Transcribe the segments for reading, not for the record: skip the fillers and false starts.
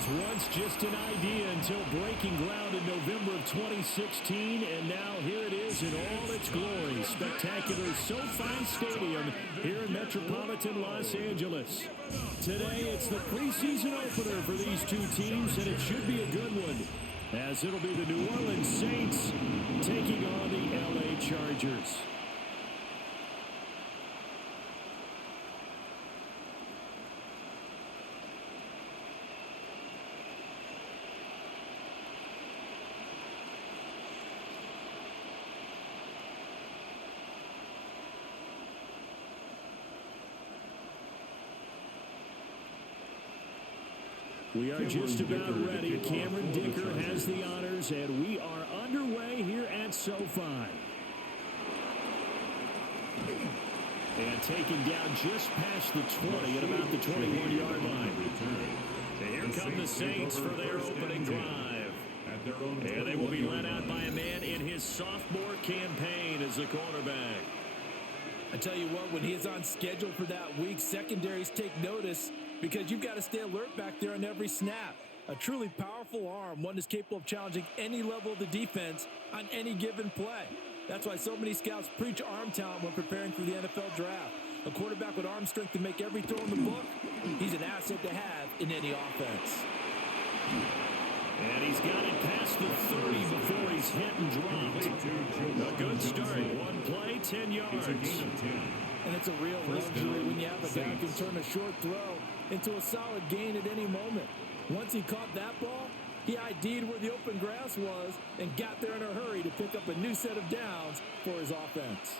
was once just an idea until breaking ground in November of 2016, and now here it is in all its glory. Spectacular SoFi Stadium here in metropolitan Los Angeles. Today, it's the preseason opener for these two teams, and it should be a good one, as it'll be the New Orleans Saints taking on the LA Chargers. We are just about ready. Cameron Dicker has the honors, and we are underway here at SoFi. And taken down just past the 20 at about the 21-yard line. And here come the Saints for their opening drive. And they will be led out by a man in his sophomore campaign as the quarterback. I tell you what, when he is on schedule for that week, secondaries take notice, because you've got to stay alert back there on every snap. A truly powerful arm, one that's capable of challenging any level of the defense on any given play. That's why so many scouts preach arm talent when preparing for the NFL draft. A quarterback with arm strength to make every throw in the book, he's an asset to have in any offense. And he's got it past the 30 before he's hit and dropped. A good start. One play, 10 yards. And it's a real luxury when you have a guy who can turn a short throw into a solid gain at any moment. Once he caught that ball, he ID'd where the open grass was and got there in a hurry to pick up a new set of downs for his offense.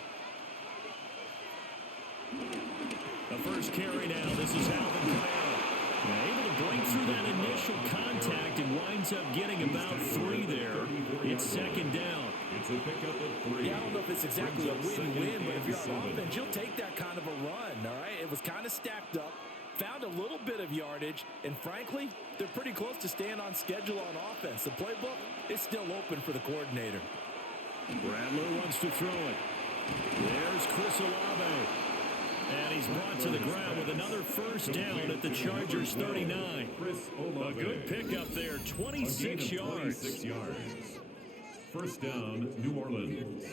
The first carry now. This is Alvin Kamara. Able to break through that initial contact and winds up getting about 3 there. It's second down. It's a pickup of 3. Yeah, I don't know if it's exactly a win-win, but if you're on offense, you'll take that kind of a run, all right? It was kind of stacked up, found a little bit of yardage, and frankly, they're pretty close to staying on schedule on offense. The playbook is still open for the coordinator. Rattler wants to throw it. There's Chris Olave. And he's brought to the ground with another first down at the Chargers 39. A good pickup there, 26 yards. First down, New Orleans.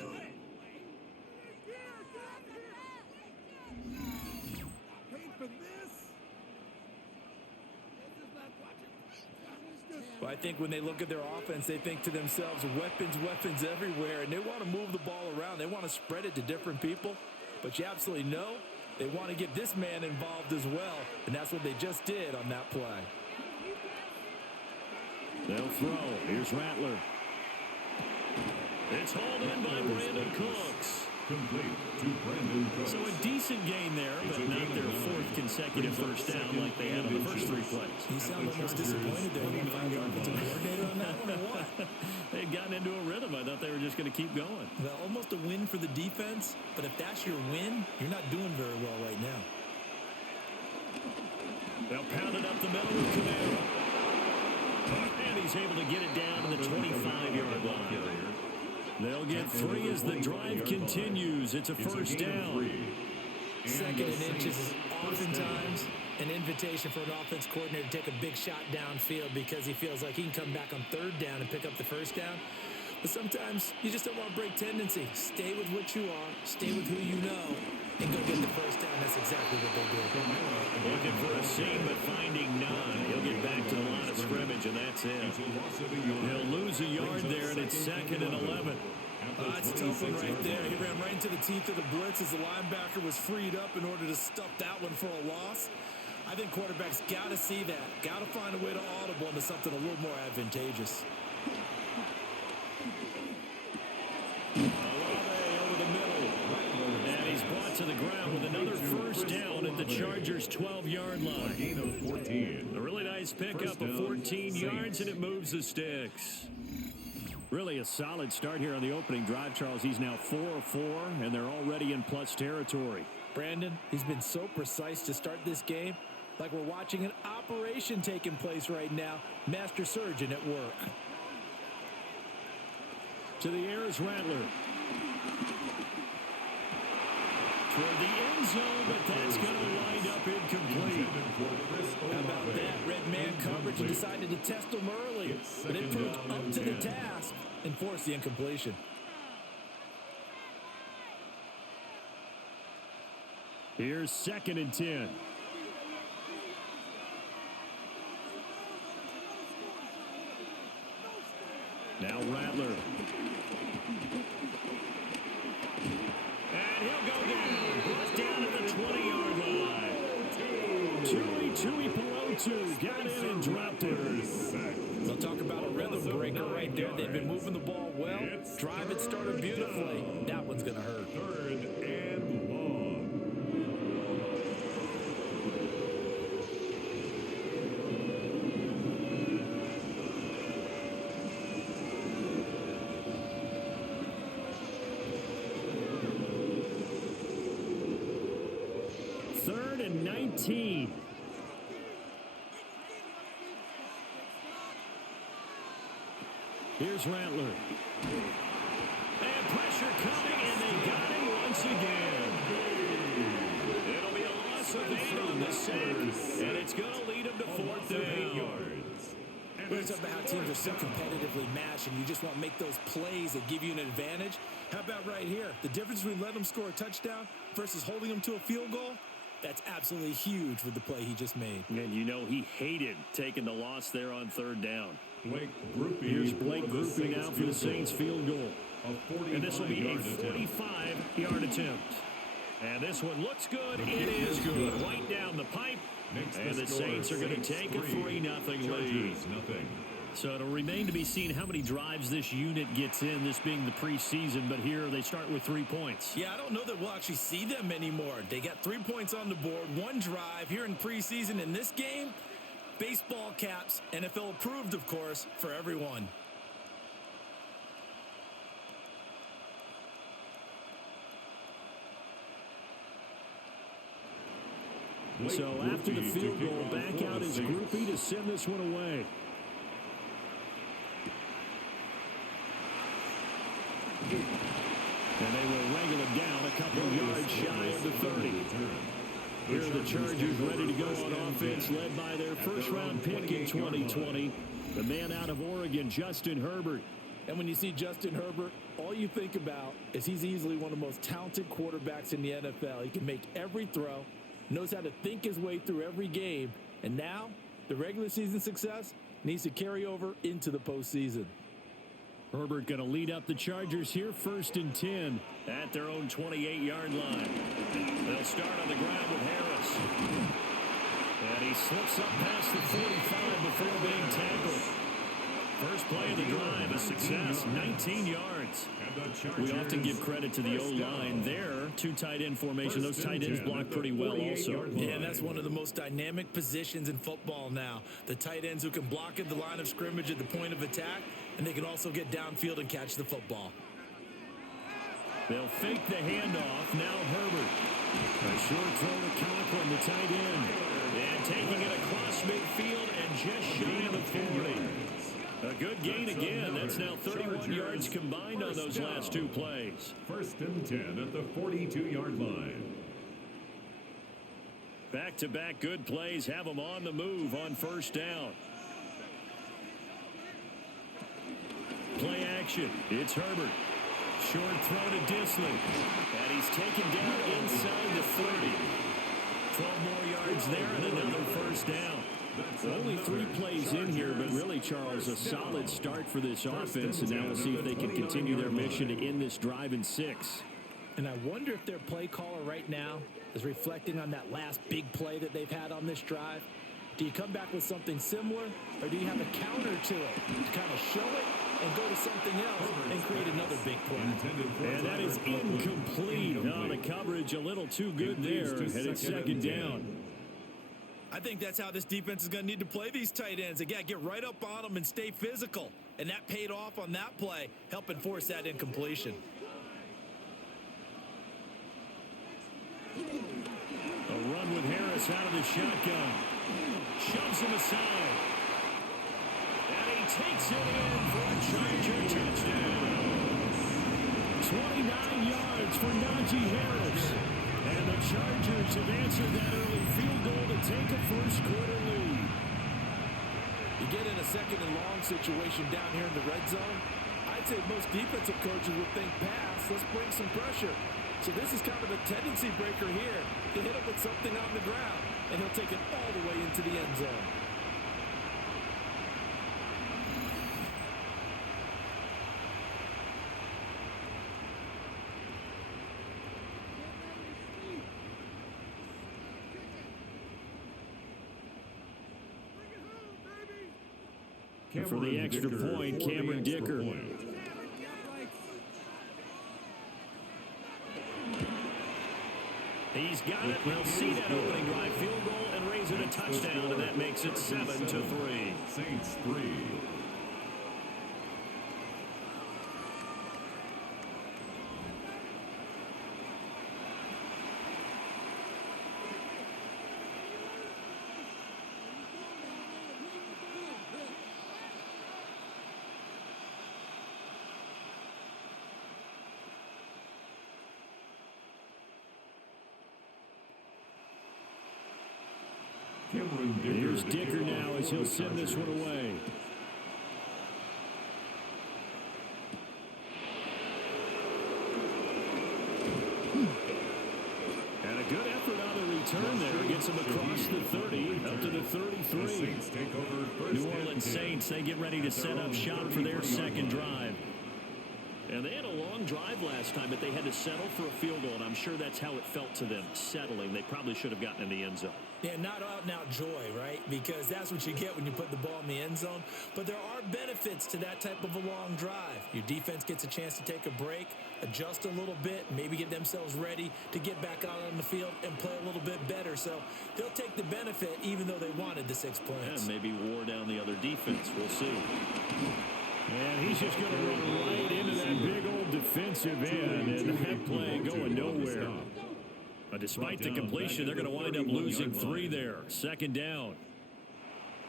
Well, I think when they look at their offense, they think to themselves, weapons everywhere, and they want to move the ball around. They want to spread it to different people, but you absolutely know they want to get this man involved as well, and that's what they just did on that play. They'll throw. Here's Rattler. It's hauled in by Brandon Cooks. Complete to Brandon Cooks. So a decent gain there, but not their 4th consecutive first down like they had on the first 3 plays. You sound almost disappointed there. You find the offensive coordinator on that one or what? They'd gotten into a rhythm. I thought they were just going to keep going. Well, almost a win for the defense, but if that's your win, you're not doing very well right now. They'll pound it up the middle with Kamara. And he's able to get it down to the 25-yard line. They'll get 3 as the drive continues. It's a first down. Second and inches is oftentimes an invitation for an offense coordinator to take a big shot downfield because he feels like he can come back on 3rd down and pick up the first down. But sometimes you just don't want to break tendency. Stay with what you are, stay with who you know, and go get the first down. That's exactly what they did. Looking for a seam, but finding none. He'll get back to the line of scrimmage, and that's it. He'll lose a yard there, and it's 2nd and 11. It's a tough one right there. He ran right into the teeth of the blitz as the linebacker was freed up in order to stuff that one for a loss. I think quarterbacks got to see that. Got to find a way to audible into something a little more advantageous. Olave over the middle. And he's brought to the ground with another first down at the Chargers' 12-yard line. Gain of 14. A really nice pickup of 14 yards, and it moves the sticks. Really a solid start here on the opening drive, Charles. He's now 4 of 4, and they're already in plus territory. Brandon, he's been so precise to start this game, like we're watching an operation taking place right now. Master surgeon at work. To the air is Rattler. Toward the end zone, but that's going to wind up incomplete. How about that? Red man coverage decided to test him early, but it proved up to the task and forced the incompletion. Here's 2nd and 10. Now Rattler. And he'll go down. Brought down at the 20-yard line. Tui Pelotu got in and dropped it. They'll talk about a rhythm breaker right there. They've been moving the ball well. Drive it started beautifully. That one's going to hurt. 3rd and long. Third and 19. Here's Rattler. And pressure coming, and they got him once again. It'll be a loss of 8 on the sack, and it's going to lead him to 4th down. We're talking about how teams are so competitively matched, and you just want to make those plays that give you an advantage. How about right here? The difference between letting them score a touchdown versus holding them to a field goal? That's absolutely huge with the play he just made. And you know he hated taking the loss there on 3rd down. Here's Blake Grupe now for the Saints field goal. And this will be a 45-yard attempt. And this one looks good. It is good. Right down the pipe. And the Saints are going to take a 3-0 lead. So it'll remain to be seen how many drives this unit gets in, this being the preseason. But here they start with 3 points. Yeah, I don't know that we'll actually see them anymore. They got 3 points on the board, 1 drive here in preseason. In this game, baseball caps, NFL approved, of course, for everyone. So after the field goal, back out is Grupe to send this one away. And they will wrangle it down a couple of yards shy of the 30. Here are the Chargers ready to go on offense, led by their first-round pick in 2020, the man out of Oregon, Justin Herbert. And when you see Justin Herbert, all you think about is he's easily one of the most talented quarterbacks in the NFL. He can make every throw, knows how to think his way through every game, and now the regular season success needs to carry over into the postseason. Herbert going to lead up the Chargers here, 1st and 10 at their own 28-yard line. They'll start on the ground with Harris. And he slips up past the 45 before being tackled. First play of the drive, a success, 19 yards. We often give credit to the O-line there. 2 tight end formation. Those tight ends block pretty well also. Yeah, and that's one of the most dynamic positions in football now. The tight ends who can block at the line of scrimmage at the point of attack, and they can also get downfield and catch the football. They'll fake the handoff. Now Herbert. A short throw to Conklin, the tight end. And taking it across midfield and just shy of the 40. A good gain again. That's now 31 yards combined on those last 2 plays. 1st and 10 at the 42-yard line. Back-to-back good plays have them on the move on 1st down. Play action. It's Herbert. Short throw to Disley. And he's taken down inside the 30. 12 more yards there and another 1st down. Only 3 plays in here, but really, Charles, a solid start for this offense, and now we'll see if they can continue their mission to end this drive in 6. And I wonder if their play caller right now is reflecting on that last big play that they've had on this drive. Do you come back with something similar, or do you have a counter to it to kind of show it and go to something else and create another big play? And that is incomplete. Oh, the coverage a little too good there, and it's 2nd down. I think that's how this defense is going to need to play these tight ends. They got to get right up on them and stay physical. And that paid off on that play, helping force that incompletion. A run with Harris out of the shotgun. Shoves him aside. And he takes it in for a Charger touchdown. 29 yards for Najee Harris. And the Chargers have answered that early field goal to take a 1st quarter lead. You You get in a second and long situation down here in the red zone, I'd say most defensive coaches would think pass, let's bring some pressure. So this is kind of a tendency breaker here to hit him with something on the ground, and he'll take it all the way into the end zone. For the extra point, Cameron Dicker. He's got it. They'll see that opening drive field goal and raise it a touchdown, and that makes it 7-3. Saints 3. Here's Dicker now as he'll send this one away. And a good effort on the return there. Gets him across the 30, up to the 33. New Orleans Saints, they get ready to set up shop for their second drive. And they had a long drive last time, but they had to settle for a field goal, and I'm sure that's how it felt to them, settling. They probably should have gotten in the end zone. Yeah, not out-and-out joy, right? Because that's what you get when you put the ball in the end zone. But there are benefits to that type of a long drive. Your defense gets a chance to take a break, adjust a little bit, maybe get themselves ready to get back out on the field and play a little bit better. So they'll take the benefit even though they wanted the 6 points. And maybe wore down the other defense. We'll see. And he's just going to run right into that big old defensive end, and that play going nowhere. But despite the completion, they're going to wind up losing 3 there. Second down.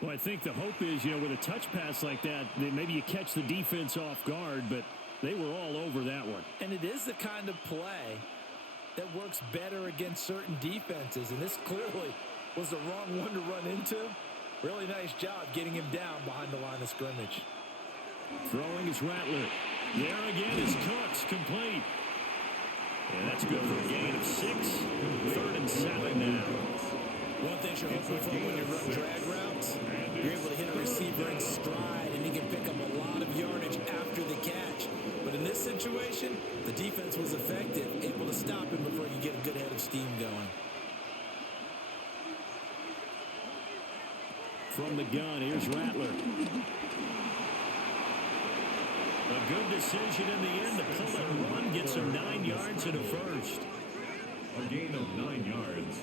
Well, I think the hope is, with a touch pass like that, maybe you catch the defense off guard, but they were all over that one. And it is the kind of play that works better against certain defenses, and this clearly was the wrong one to run into. Really nice job getting him down behind the line of scrimmage. Throwing is Rattler. There again is Cooks, complete. And that's good for a gain of 6. 3rd and 7 now. One thing you're hoping for when you run drag routes, you're able to hit a receiver in stride, and he can pick up a lot of yardage after the catch. But in this situation, the defense was effective, able to stop him before you get a good head of steam going. From the gun, here's Rattler. A good decision in the end to pull and run, gets him 9 yards and a first. A gain of 9 yards.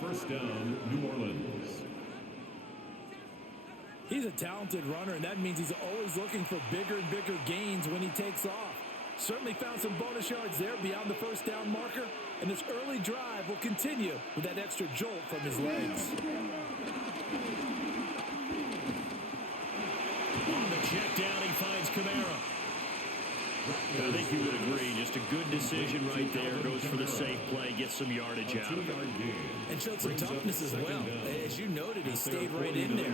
First down, New Orleans. He's a talented runner, and that means he's always looking for bigger and bigger gains when he takes off. Certainly found some bonus yards there beyond the first down marker, and this early drive will continue with that extra jolt from his legs. On the check down, he finds Kamara. I think you would agree, just a good decision right there. Goes for the safe play, gets some yardage out of it. And showed some toughness as well. As you noted, he stayed right in there.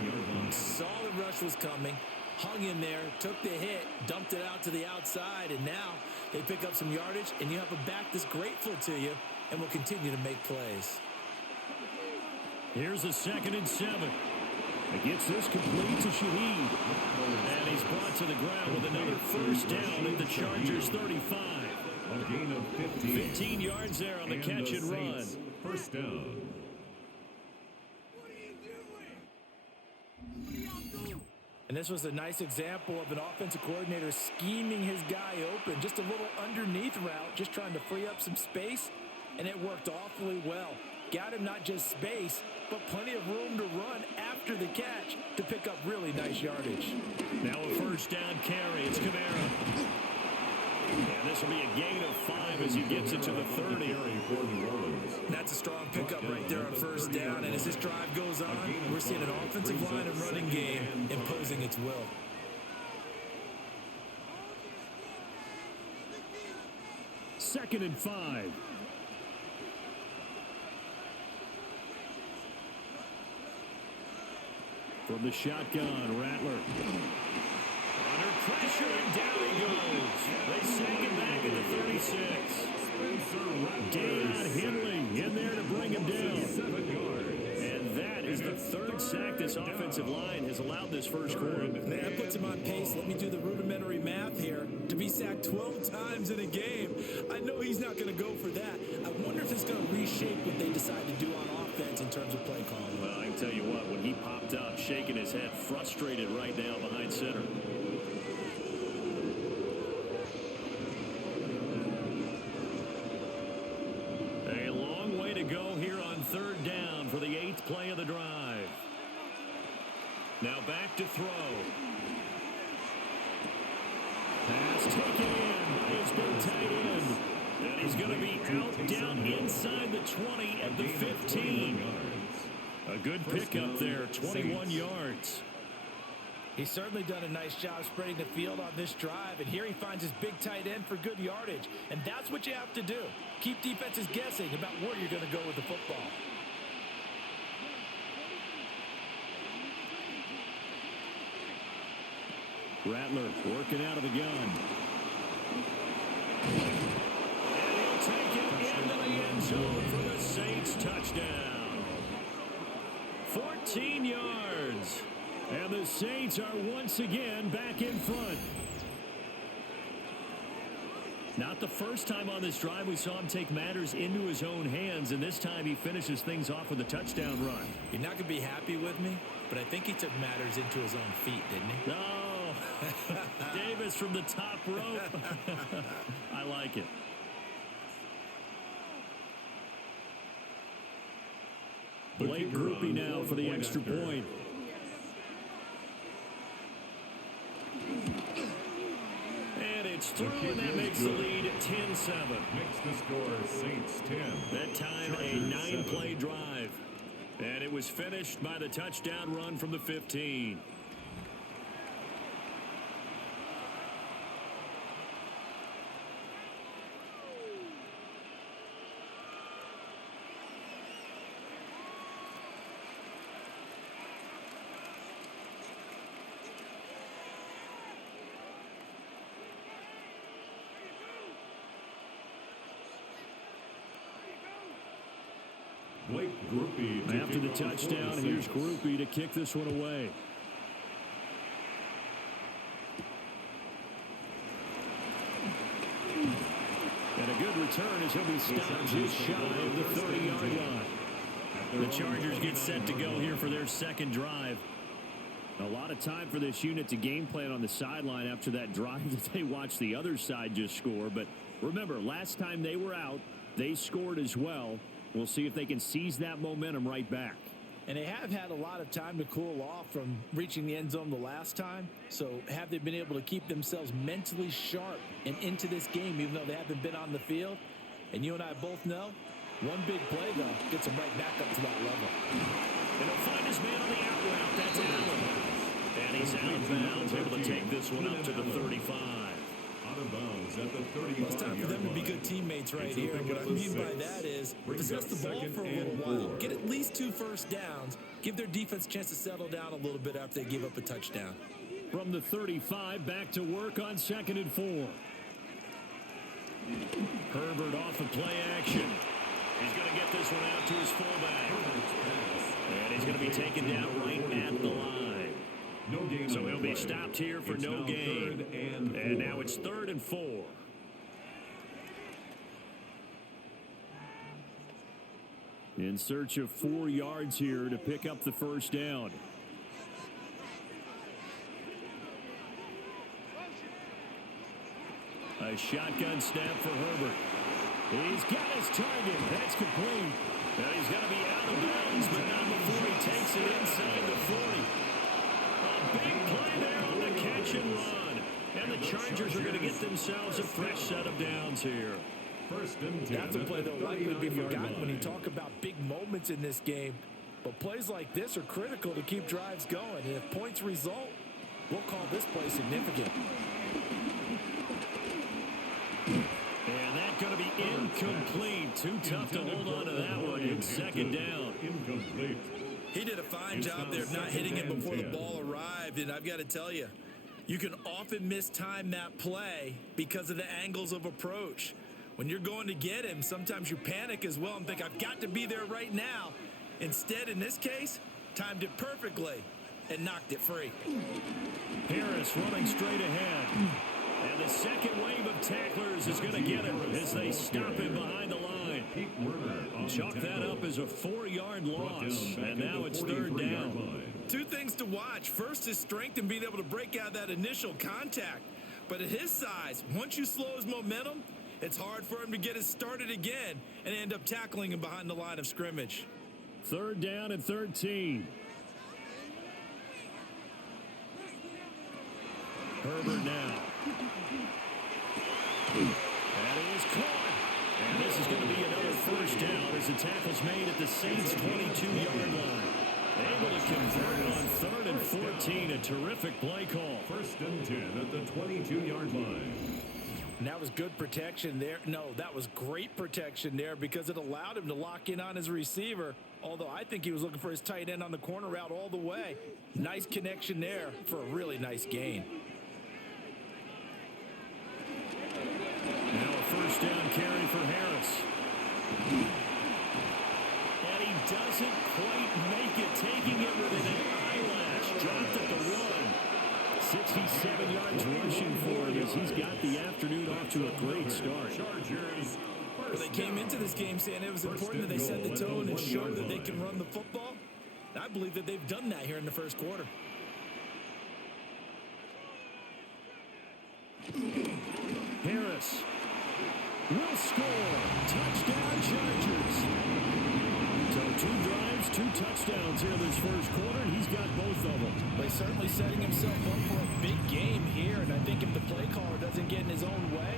Saw the rush was coming, hung in there, took the hit, dumped it out to the outside, and now they pick up some yardage, and you have a back that's grateful to you and will continue to make plays. Here's a 2nd and 7. He gets this complete to Shaheed. And he's brought to the ground with another first down at the Chargers 35. A gain of 15. 15 yards there on the catch and run. First down. And this was a nice example of an offensive coordinator scheming his guy open. Just a little underneath route, just trying to free up some space. And it worked awfully well. Got him not just space, but plenty of room to run after the catch to pick up really nice yardage. Now a first down carry. It's Kamara. And this will be a gain of 5 as he gets it to the 30. That's a strong pickup right there on first down. And as this drive goes on, we're seeing an offensive line and running game imposing its will. Second and 5. From the shotgun, Rattler. Under pressure, and down he goes. They sack it back at the 36. Deion Henley in there to bring him down. 7 yards. And that is the third sack this offensive line has allowed this first quarter. Man, that puts him on pace. Let me do the rudimentary math here. To be sacked 12 times in a game, I know he's not going to go for that. I wonder if it's going to reshape what they decide to do on offense in terms of play calling. Well, I can tell you what, when he popped up, shaking his head, frustrated right now behind center. A long way to go here on third down for the 8th play of the drive. Now back to throw. Pass taken in by his big tight end. And he's going to be out down inside the 20 at the 15. A good pickup there, 21 yards. He's certainly done a nice job spreading the field on this drive, and here he finds his big tight end for good yardage. And that's what you have to do. Keep defenses guessing about where you're going to go with the football. Rattler working out of the gun. And he'll take it into the end zone for the Saints touchdown. 14 yards. And the Saints are once again back in front. Not the first time on this drive we saw him take matters into his own hands, and this time he finishes things off with a touchdown run. You're not going to be happy with me, but I think he took matters into his own feet, didn't he? No. Davis from the top rope. I like it. Blake Groupie now for the extra point. And it's through, and that makes the lead 10-7. Makes the score Saints 10. That time a 9-play drive. And it was finished by the touchdown run from the 15. Blake Groupie. After the touchdown, here's Groupie to kick this one away. And a good return as he'll be stopped just shy of the 30-yard line. The Chargers get set to go here for their second drive. A lot of time for this unit to game plan on the sideline after that drive that they watched the other side just score. But remember, last time they were out, they scored as well. We'll see if they can seize that momentum right back. And they have had a lot of time to cool off from reaching the end zone the last time. So have they been able to keep themselves mentally sharp and into this game, even though they haven't been on the field? And you and I both know, one big play, though, gets them right back up to that level. And he'll find his man on the out route. That's Allen. And he's out of bounds, able to take this one up to the 35. Out of bounds at the 35. Well, it's time for them to be good teammates right here. What I mean by that is possess the ball for a little while. Get at least 2 first downs. Give their defense a chance to settle down a little bit after they give up a touchdown. From the 35, back to work on 2nd and 4. Herbert off of play action. He's going to get this one out to his fullback. And he's going to be taken down right at the line. No gain. So he'll be stopped here for no gain. And now it's 3rd and 4. In search of 4 yards here to pick up the first down. A shotgun snap for Herbert. He's got his target. That's complete. And he's going to be out of bounds, but not before he takes it inside the 40. A big play there on the catch and run. And the Chargers are going to get themselves a fresh set of downs here. First and 10. That's a play that'll likely be forgotten when you talk about big moments in this game. But plays like this are critical to keep drives going. And if points result, we'll call this play significant. And that's going to be incomplete. Too tough to hold on to that one. It's 2nd down. Incomplete. He did a fine job there of not hitting him before the ball arrived, and I've got to tell you, you can often mistime that play because of the angles of approach. When you're going to get him, sometimes you panic as well and think, I've got to be there right now. Instead, in this case, timed it perfectly and knocked it free. Harris running straight ahead. And the second wave of tacklers is going to get him as they stop him behind the line. Chalk that up as a 4-yard loss, and now it's third down. Two things to watch. First is strength and being able to break out that initial contact. But at his size, once you slow his momentum, it's hard for him to get it started again and end up tackling him behind the line of scrimmage. Third down and 13. Herbert now. That is caught. And this is going to be another first down as the tackle's made at the Saints' 22-yard line. Able to convert on 3rd and 14. A terrific play call. 1st and 10 at the 22-yard line. And that was good protection there. No, that was great protection there because it allowed him to lock in on his receiver. Although I think he was looking for his tight end on the corner route all the way. Nice connection there for a really nice gain. Now a first down carry for Harris. And he doesn't quite make it, taking it within an eyelash. Dropped at the 1. 67 yards rushing for him as he's got the afternoon off to a great start. Well, they came into this game saying it was important that they set the tone and show that they can run the football. I believe that they've done that here in the first quarter. Harris will score. Touchdown Chargers. So 2 drives, 2 touchdowns here this first quarter, and he's got both of them. He's certainly setting himself up for a big game here, and I think if the play caller doesn't get in his own way,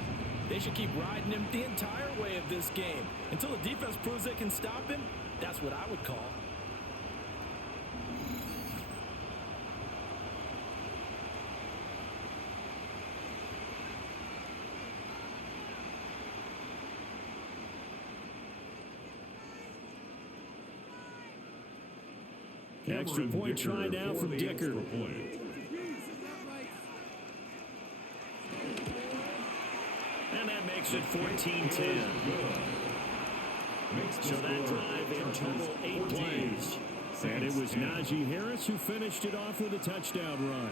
they should keep riding him the entire way of this game. Until the defense proves they can stop him, that's what I would call. Extra point try now from Dicker. And that makes it 14-10. So that drive in total 8 plays. And it was Najee Harris who finished it off with a touchdown run.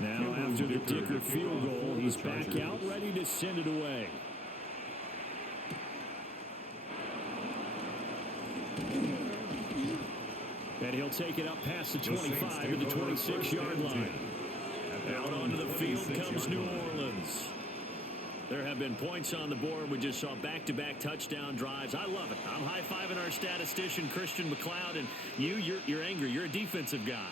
Now after the Dicker field goal, he's back out ready to send it away. And he'll take it up past the 25 to the 26-yard line. Out onto the field comes New Orleans. There have been points on the board. We just saw back-to-back touchdown drives. I love it. I'm high-fiving our statistician, Christian McLeod, and you're angry. You're a defensive guy.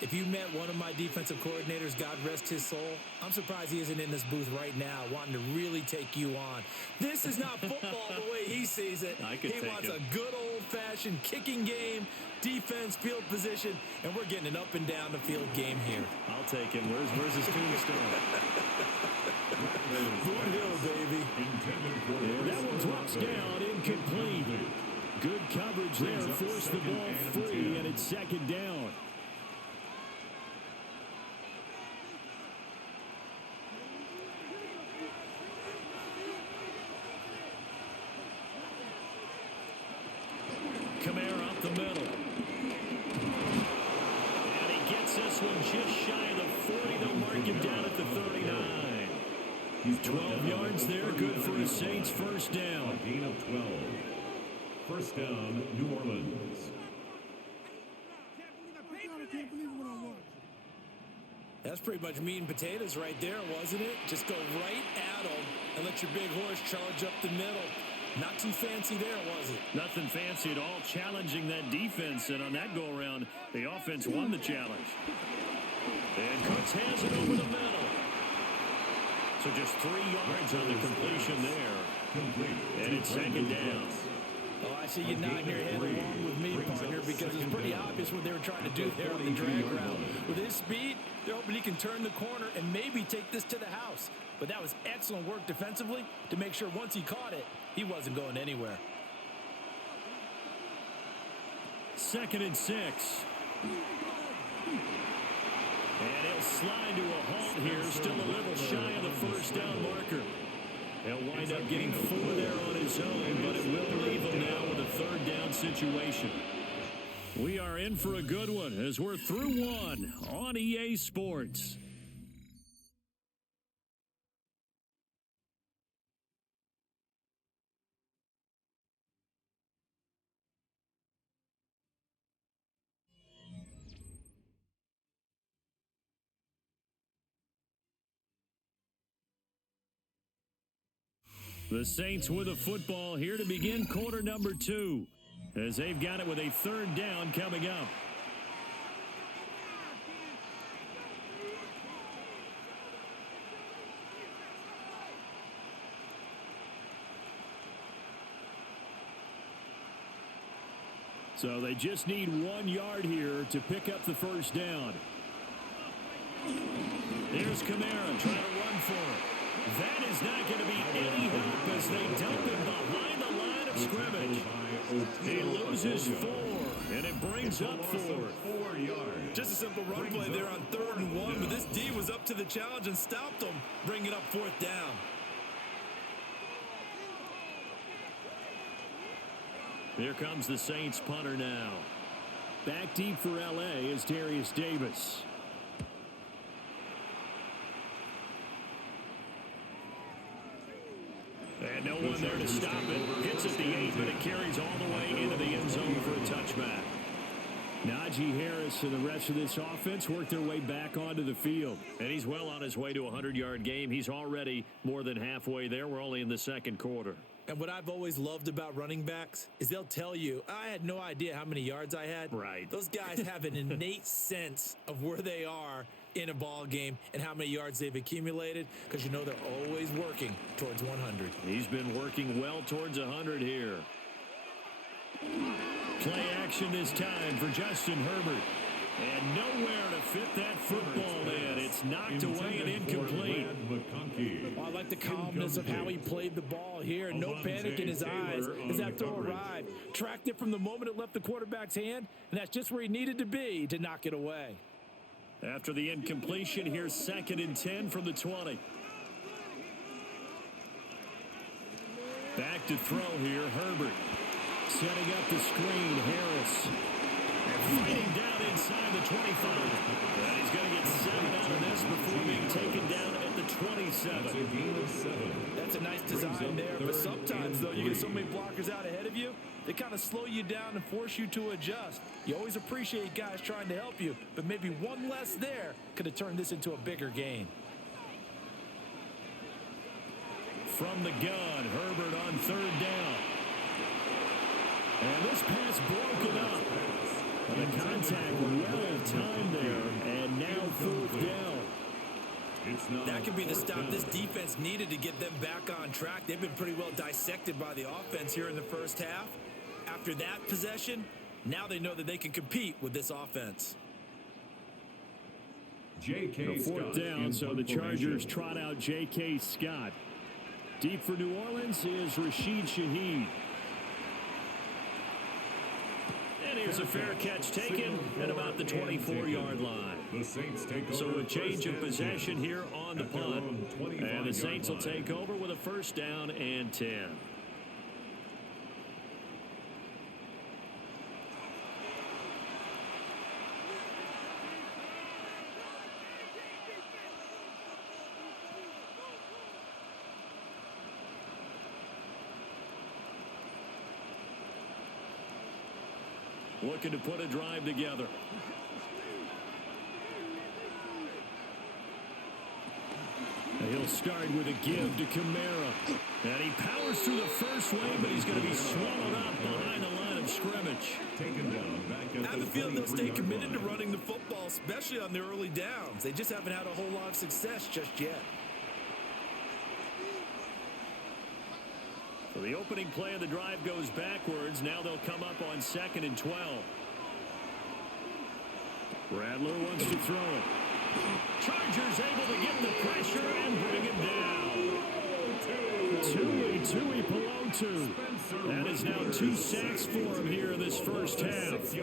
If you met one of my defensive coordinators, God rest his soul, I'm surprised he isn't in this booth right now wanting to really take you on. This is not football the way he sees it. He wants a good old-fashioned kicking game, defense, field position, and we're getting an up and down the field game here. I'll take him. Where's his tombstone? Boot Hill, baby. And that one drops down, incomplete. Good coverage there, forced the ball free, and it's second down. Kamara up the middle. And he gets this one just shy of the 40. They'll mark him down at the 39. 12 yards there, good for a Saints first down. A gain of 12. First down, New Orleans. That's pretty much meat and potatoes right there, wasn't it? Just go right at them and let your big horse charge up the middle. Not too fancy there, was it? Nothing fancy at all, challenging that defense, and on that go-around, the offense won the challenge. And Cooks Davis has it over the middle. So just 3 yards on the completion there. And it's second down. Oh, I see you nodding your head along with me, partner, because it's pretty obvious what they were trying to do there on the drag route. With his speed, they're hoping he can turn the corner and maybe take this to the house. But that was excellent work defensively to make sure once he caught it, he wasn't going anywhere. 2nd and 6. And he'll slide to a halt here, still a little shy of the first down marker. He'll wind up getting 4 there on his own, but it will leave him now with a 3rd down situation. We are in for a good one as we're through 1 on EA Sports. The Saints with a football here to begin quarter number 2, as they've got it with a 3rd down coming up. So they just need 1 yard here to pick up the first down. There's Kamara trying to run for it. That is not going to be any help as they dump him behind the line of scrimmage. He loses 4, and it brings up 4. 4 yards. Just a simple run play there on 3rd and 1, but this D was up to the challenge and stopped them, bringing up 4th down. Here comes the Saints punter now. Back deep for L.A. is Darius Davis. And no one there to stop it. Hits at the 8, but it carries all the way into the end zone for a touchback. Najee Harris and the rest of this offense work their way back onto the field. And he's well on his way to a 100-yard game. He's already more than halfway there. We're only in the 2nd quarter. And what I've always loved about running backs is they'll tell you, I had no idea how many yards I had. Right. Those guys have an innate sense of where they are in a ball game and how many yards they've accumulated, because you know they're always working towards 100. He's been working well towards 100 here. Play action this time for Justin Herbert. And nowhere to fit that football in. It's knocked away and incomplete. I like the calmness of how he played the ball here. No panic in his eyes as that throw arrived. Tracked it from the moment it left the quarterback's hand, and that's just where he needed to be to knock it away. After the incompletion, here's 2nd and 10 from the 20. Back to throw here, Herbert. Setting up the screen, Harris. Fighting down inside the 25. And he's going to get 7 out of this before being taken down at the 27. That's a nice design there, but sometimes, though, you get so many blockers out ahead of you, they kind of slow you down and force you to adjust. You always appreciate guys trying to help you, but maybe one less there could have turned this into a bigger gain. From the gun, Herbert on 3rd down. And this pass broken up. And the contact well timed there, and now 4th down. That could be the stop this defense needed to get them back on track. They've been pretty well dissected by the offense here in the first half. After that possession, now they know that they can compete with this offense. J.K. 4th down, so the Chargers trot out J.K. Scott. Deep for New Orleans is Rashid Shaheed. And here's a fair catch taken at about the 24-yard line. The Saints take over. So a change of possession here on the punt. And the Saints will take over with a 1st down and 10. Looking to put a drive together. He'll start with a give to Kamara. And he powers through the first wave, but he's going to be swallowed up behind the line of scrimmage. Taken down back at I have a feeling they'll stay 23-yard committed to line. running the football, especially on the early downs. They just haven't had a whole lot of success just yet. So the opening play of the drive goes backwards. Now they'll come up on 2nd and 12. Rattler wants to throw it. Chargers able to get the pressure and bring it down. Tui Pelotu. That is now 2 sacks for him here in this first half.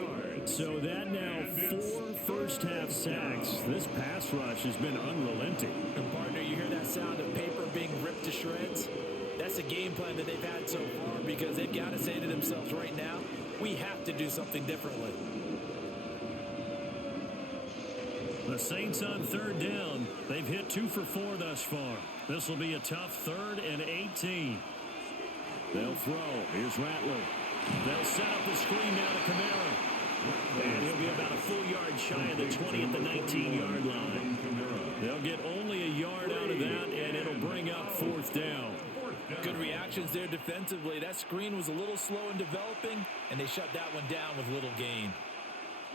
So that now 4 first-half sacks. This pass rush has been unrelenting. And partner, you hear that sound of paper being ripped to shreds? That's a game plan that they've had so far because they've got to say to themselves right now, we have to do something differently. The Saints on 3rd down. They've hit 2 for 4 thus far. This will be a tough 3rd and 18. They'll throw. Here's Rattler. They'll set up the screen now to Kamara. And he'll be about a full yard shy of the 20 at the 19-yard line. They'll get only a yard out of that, and it'll bring up 4th down. Good reactions there defensively. That screen was a little slow in developing, and they shut that one down with little gain.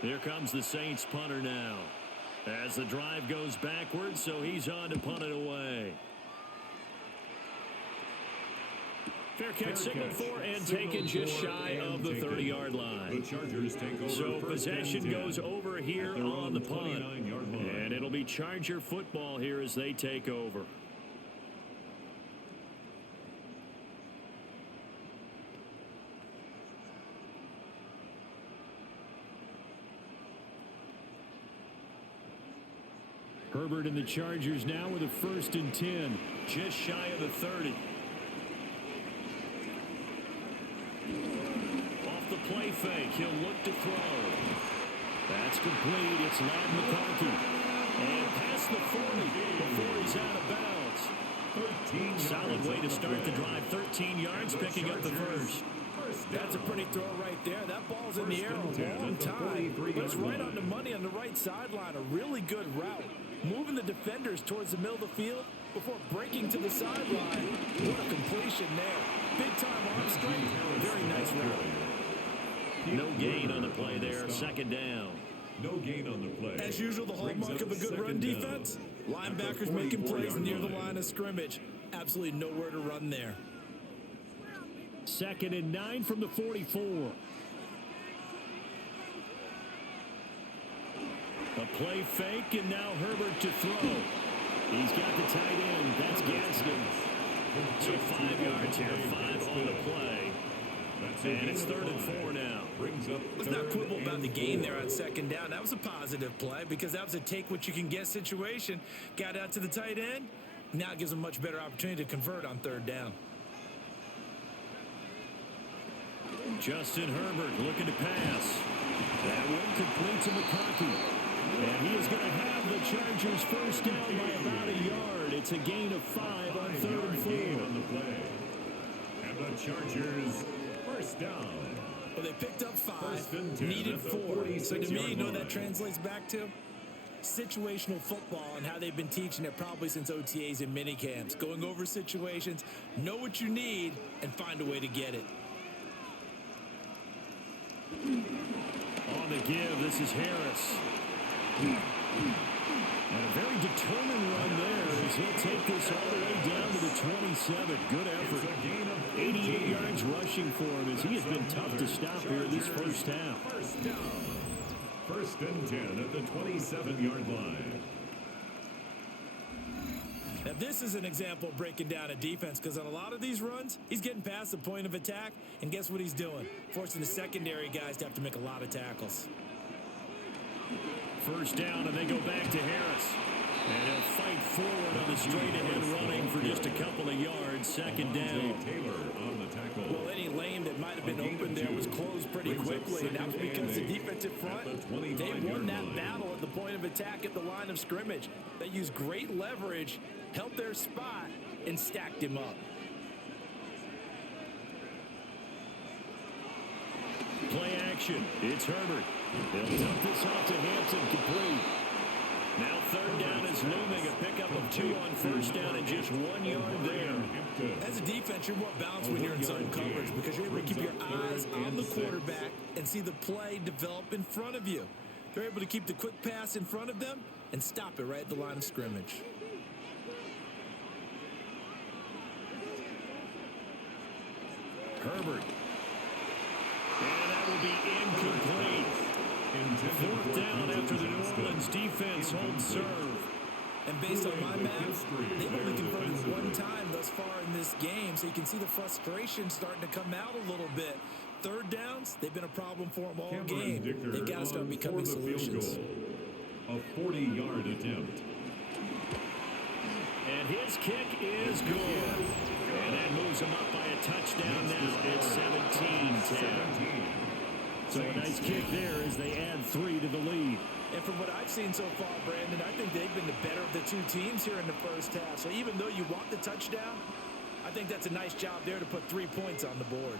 Here comes the Saints punter now. As the drive goes backwards, so he's on to punt it away. Fair catch signaled for and taken just shy of the 30-yard line. The Chargers take over. So possession goes over here on the punt. 29-yard line. And it'll be Charger football here as they take over. Herbert and the Chargers now with a 1st and 10, just shy of the 30. Off the play fake, he'll look to throw. That's complete. It's Ladd McConkey. And past the 40 before he's out of bounds. Solid way to start the drive. 13 yards, picking up the first. That's a pretty throw right there. That ball's in the air a long time, but it's right on the money on the right sideline. A really good route. Moving the defenders towards the middle of the field before breaking to the sideline. What a completion there. Big-time arm strength. Very nice route. No gain on the play there. 2nd down. No gain on the play. As usual, the hallmark of a good run defense. Linebackers making plays near the line of scrimmage. Absolutely nowhere to run there. 2nd and 9 from the 44. A play fake, and now Herbert to throw. He's got the tight end. That's Gadsden. So 5 yards here, 5 on the play. And it's 3rd and 4 now. Let's not quibble about the gain there on 2nd down. That was a positive play because that was a take-what-you-can-get situation. Got out to the tight end. Now it gives them a much better opportunity to convert on 3rd down. Justin Herbert looking to pass. That one complete to McConkey. And he is going to have the Chargers first down by about a yard. It's a gain of 5 on 3rd and 4. On the play. And the Chargers first down. Well, they picked up 5, needed 4. So to me, you know what that translates back to? Situational football and how they've been teaching it probably since OTAs and minicamps. Going over situations, know what you need, and find a way to get it. On the give, this is Harris. And a very determined run there as he'll take this all the way down to the 27. Good effort. 88 yards rushing for him as he has been tough to stop here this first half. First down. 1st and 10 at the 27-yard line. Now, this is an example of breaking down a defense because on a lot of these runs, he's getting past the point of attack, and guess what he's doing? Forcing the secondary guys to have to make a lot of tackles. First down, and they go back to Harris. And he'll fight forward on the straight-ahead running for just a couple of yards. 2nd down. Taylor on the tackle. Well, any lane that might have been open there was closed pretty quickly, and that was because the defensive front, they won that battle at the point of attack at the line of scrimmage. They used great leverage, held their spot, and stacked him up. Play action. It's Herbert. They'll dump this off to Hampton, complete. Now third down is looming. A pickup of 2 on first down and just 1 yard there. As a defense, you're more balanced when you're in zone coverage because you're able to keep your eyes on the quarterback and see the play develop in front of you. They're able to keep the quick pass in front of them and stop it right at the line of scrimmage. Herbert. And that will be incomplete. Fourth down after the New Orleans defense holds serve. And based on my math, they've only converted 1 time thus far in this game, so you can see the frustration starting to come out a little bit. Third downs, they've been a problem for them all game. They've got to start becoming solutions. A 40-yard attempt. And his kick is good. And that moves him up by a touchdown now. It's 17-10. So a nice kick there as they add 3 to the lead. And from what I've seen so far, Brandon, I think they've been the better of the 2 teams here in the first half. So even though you want the touchdown, I think that's a nice job there to put 3 points on the board.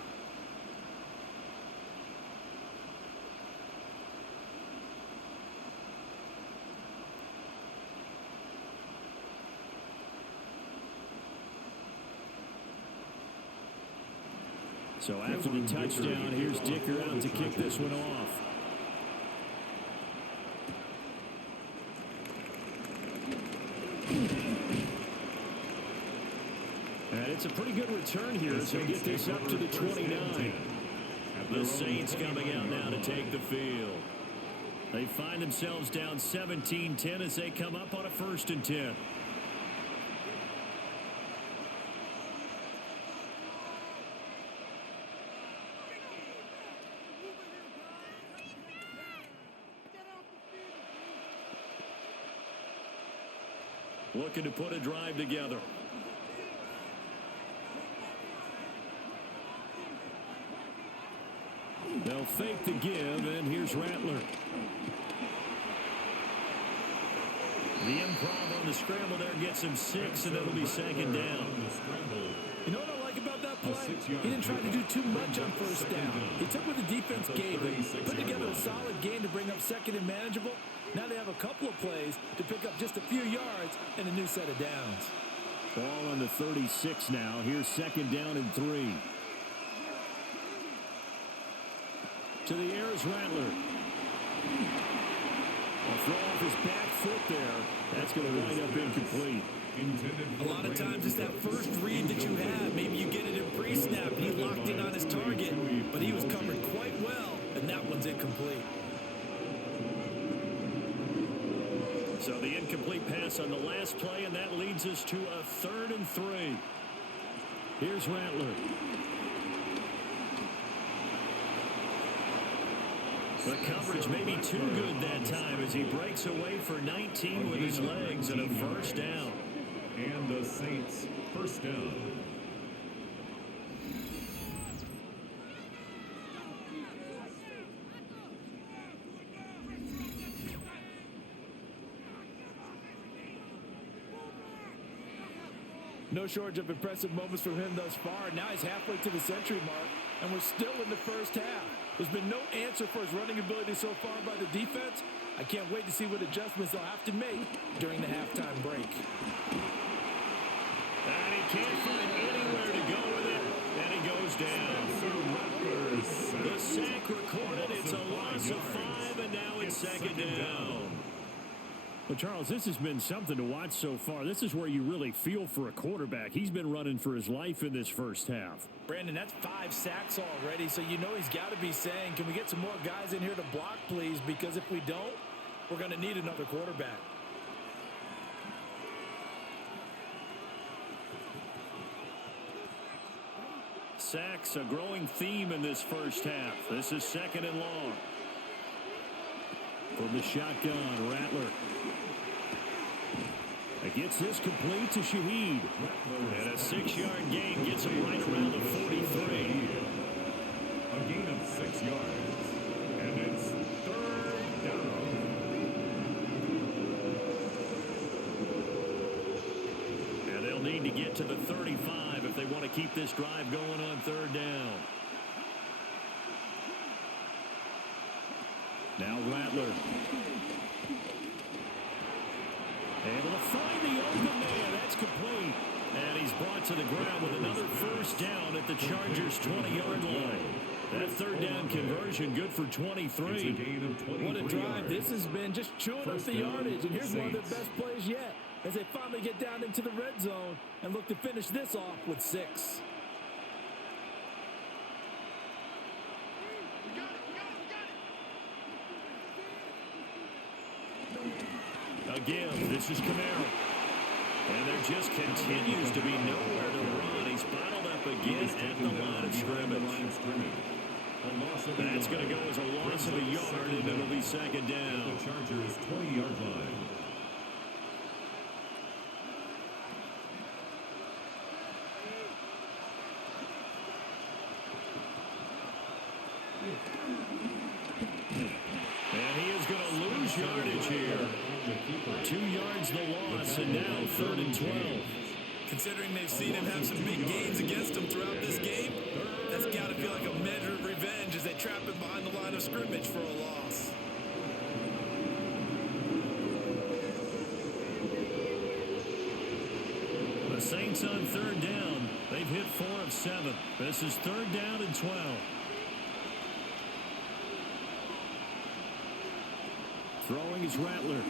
So after the touchdown, here's Dicker out to kick this one off. And it's a pretty good return here, so get this up to the 29. The Saints coming out now to take the field. They find themselves down 17-10 as they come up on a 1st and 10. Looking to put a drive together. They'll fake the give, and here's Rattler. The improv on the scramble there gets him 6, and it'll be 2nd down. You know what I like about that play? He didn't try to do too much on first down. He took what the defense gave him, put together a solid game to bring up 2nd and manageable. Now they have a couple of plays to pick up just a few yards and a new set of downs. Ball on the 36 now. Here's 2nd down and 3. To the air is Rattler. A throw off his back foot there. That's going to wind up incomplete. A lot of times it's that first read that you have. Maybe you get it in pre-snap and he locked in on his target, but he was covered quite well, and that one's incomplete. So the incomplete pass on the last play, and that leads us to a 3rd and 3. Here's Rattler. The coverage may be too good that time as he breaks away for 19 with his legs and a 1st down. And the Saints 1st down. No shortage of impressive moments from him thus far. Now he's halfway to the century mark, and we're still in the first half. There's been no answer for his running ability so far by the defense. I can't wait to see what adjustments they'll have to make during the halftime break. And he can't find anywhere to go with it, and he goes down. The sack recorded. It's a loss of 5, and now it's 2nd down. Well, Charles, this has been something to watch so far. This is where you really feel for a quarterback. He's been running for his life in this first half. Brandon, that's 5 sacks already, so you know he's got to be saying, can we get some more guys in here to block, please? Because if we don't, we're going to need another quarterback. Sacks, a growing theme in this first half. This is 2nd and long. From the shotgun, Rattler. Gets this complete to Shaheed. And a 6-yard gain gets him right around the 43. A gain of 6 yards. And it's 3rd down. And they'll need to get to the 35 if they want to keep this drive going on 3rd down. Now Rattler. Able to find the open man. That's complete. And he's brought to the ground with another first down at the Chargers' 20-yard line. That third down conversion good for 23. What a drive this has been, just chewing up the yardage. And here's one of their best plays yet as they finally get down into the red zone and look to finish this off with 6. Again, this is Camaro. And there just continues to be nowhere to run. He's bottled up again at the line of scrimmage. That's going to go as a loss of a yard, and it'll be second down. The Chargers' 20-yard line. And he is going to lose yardage here. 2 yards the loss, and now 3rd and 12. Considering they've seen him have some big gains against him throughout this game, that's got to feel like a measure of revenge as they trap him behind the line of scrimmage for a loss. The Saints on 3rd down. They've hit 4 of 7. This is 3rd down and 12. Throwing is Rattler.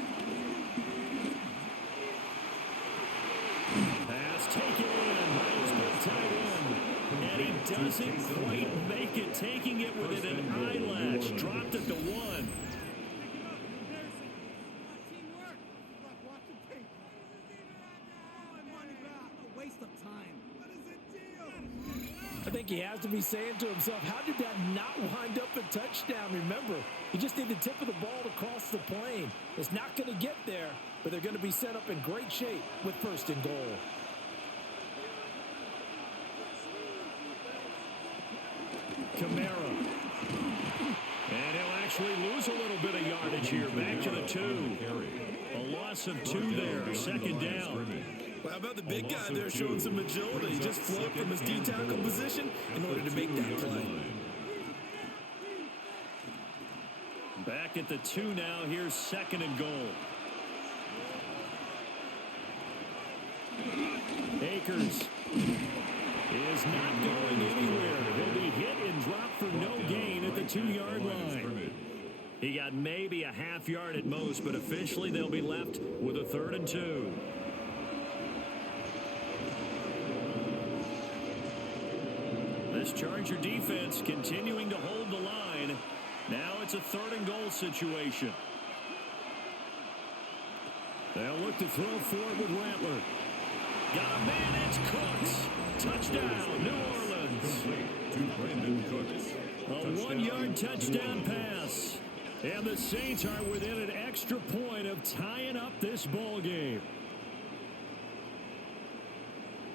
Pass taken in. Miles been tight end. And he doesn't quite make it. Taking it within an eyelash. Dropped it to 1. I think he has to be saying to himself, how did that not wind up a touchdown? Remember, he just need the tip of the ball to cross the plane. It's not going to get there, but they're going to be set up in great shape with 1st and goal. Camaro. And he'll actually lose a little bit of yardage here. Back to the 2. A loss of 2 there. 2nd down. Well, how about the big guy there showing some agility? He just flipped from his D-tackle position in order to make that play. Back at the 2 now. Here's 2nd and goal. Akers is not going anywhere. He'll be hit and dropped for no gain at the 2-yard line. He got maybe a half yard at most, but officially they'll be left with a 3rd and 2. This Charger defense continuing to hold the line. Now it's a 3rd and goal situation. They'll look to throw forward with Rattler. Got a man, it's Cooks. Touchdown, New Orleans. A 1-yard touchdown pass. And the Saints are within an extra point of tying up this ball game.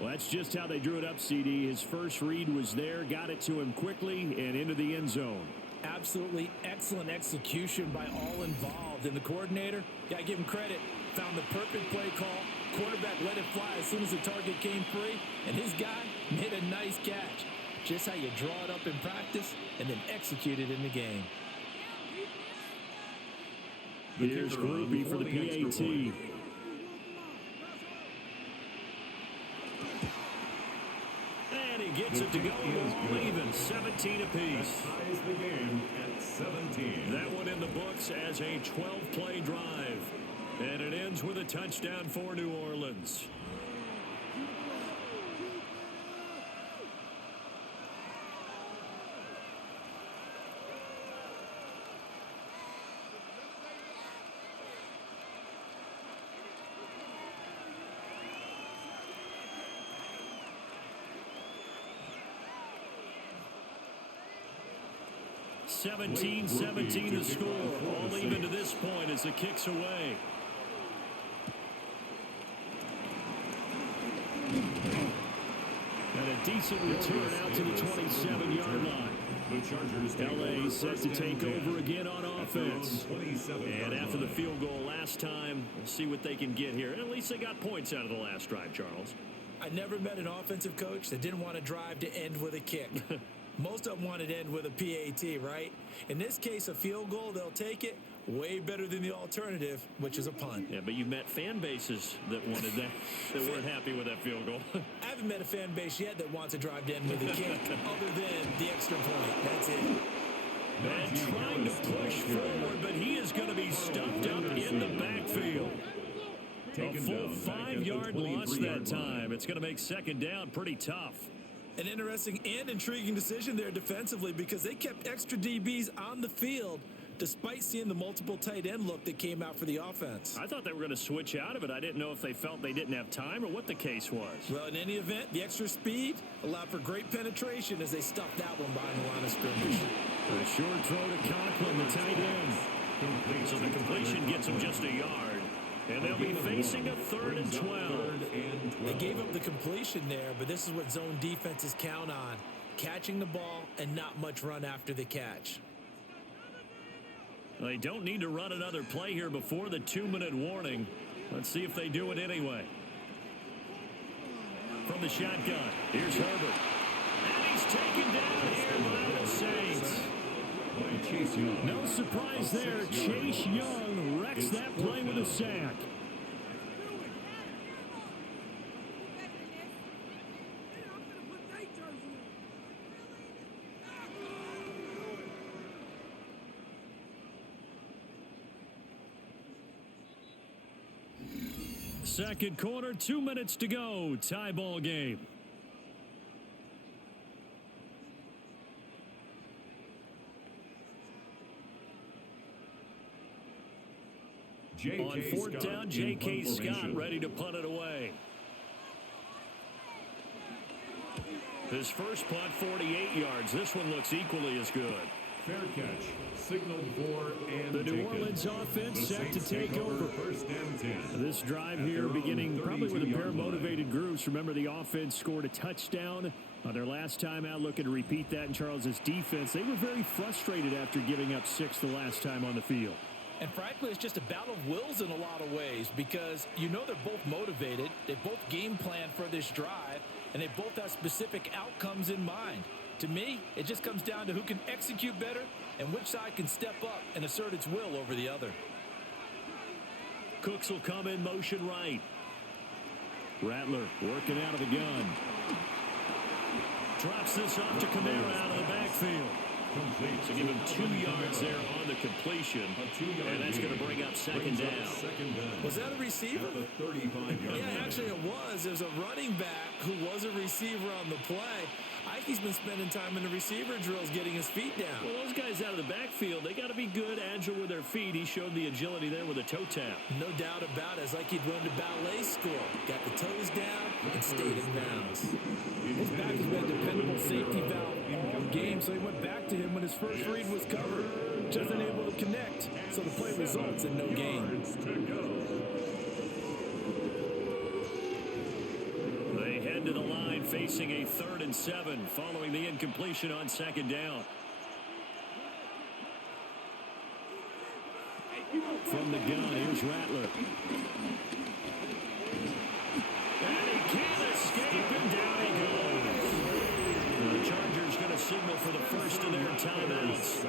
Well, that's just how they drew it up, CD. His first read was there, got it to him quickly, and into the end zone. Absolutely excellent execution by all involved. And the coordinator, got to give him credit, found the perfect play call. Quarterback let it fly as soon as the target came free, and his guy made a nice catch. Just how you draw it up in practice and then execute it in the game. Here's Groupie for the PAT. And he gets it to go all even, 17 apiece. Ties the game at 17. That one in the books as a 12-play drive. And it ends with a touchdown for New Orleans. (17-17) the score. All even to this point as the kick's away. And a decent return out to the 27-yard line. The Chargers LA set to take over again on offense. And after the field goal last time, we'll see what they can get here. At least they got points out of the last drive, Charles. I never met an offensive coach that didn't want to drive to end with a kick. Most of them wanted to end with a PAT, right? In this case, a field goal, they'll take it. Way better than the alternative, which is a punt. Yeah, but you met fan bases that wanted that, that weren't happy with that field goal. I haven't met a fan base yet that wants to drive in with a kick other than the extra point. That's it. And trying to push forward, but he is going to be stuffed up in the backfield. A full 5-yard loss that time. It's going to make second down pretty tough. An interesting and intriguing decision there defensively because they kept extra DBs on the field despite seeing the multiple tight end look that came out for the offense. I thought they were going to switch out of it. I didn't know if they felt they didn't have time or what the case was. Well, in any event, the extra speed allowed for great penetration as they stuffed that one behind the line of scrimmage. A short throw to Conklin, the tight end. So the completion gets him just a yard. And they'll be facing a 3rd and 12. They gave up the completion there, but this is what zone defenses count on. Catching the ball and not much run after the catch. They don't need to run another play here before the 2-minute warning. Let's see if they do it anyway. From the shotgun, here's Herbert. And he's taken down here by the Saints. No surprise there. Chase Young wrecks that play with a sack. Second quarter, 2 minutes to go. Tie ball game. On 4th down, J.K. Scott ready to punt it away. His first punt, 48 yards. This one looks equally as good. Fair catch. Signaled for and the New Orleans offense set to take over. 1st and 10. This drive here beginning probably with a pair of motivated groups. Remember, the offense scored a touchdown on their last time out. Looking to repeat that in Charles's defense. They were very frustrated after giving up 6 the last time on the field. And frankly, it's just a battle of wills in a lot of ways because you know they're both motivated. They both game plan for this drive, and they both have specific outcomes in mind. To me, it just comes down to who can execute better and which side can step up and assert its will over the other. Cooks will come in motion right. Rattler working out of the gun. Drops this off to Kamara out of the backfield. So give him 2 yards there on the completion. And that's going to bring up second down. Was that a receiver? Yeah, actually it was. There's a running back who was a receiver on the play. I think he's been spending time in the receiver drills getting his feet down. Well, those guys out of the backfield, they got to be good, agile with their feet. He showed the agility there with a toe tap. No doubt about it. It's like he'd run to ballet school. Got the toes down and stayed in bounds. His back has been a dependable safety valve all game, so he went back to him when his first read was covered. Just unable to connect, so the play results in no gain. They head to the line facing a 3rd and 7 following the incompletion on second down. From the gun, here's Rattler. And he can't escape, and down he goes. The Chargers going to signal for the first of their timeouts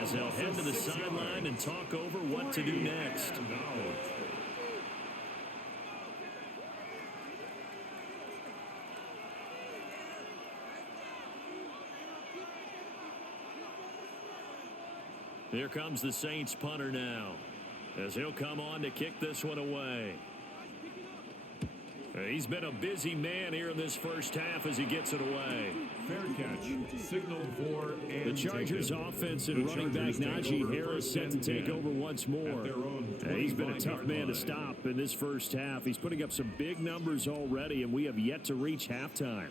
as they'll head to the sideline and talk over what to do next. Here comes the Saints punter now as he'll come on to kick this one away. He's been a busy man here in this first half as he gets it away. Fair catch. Signaled for and the Chargers offense and running back Najee Harris set to take over once more. He's been a tough man to stop in this first half. He's putting up some big numbers already, and we have yet to reach halftime.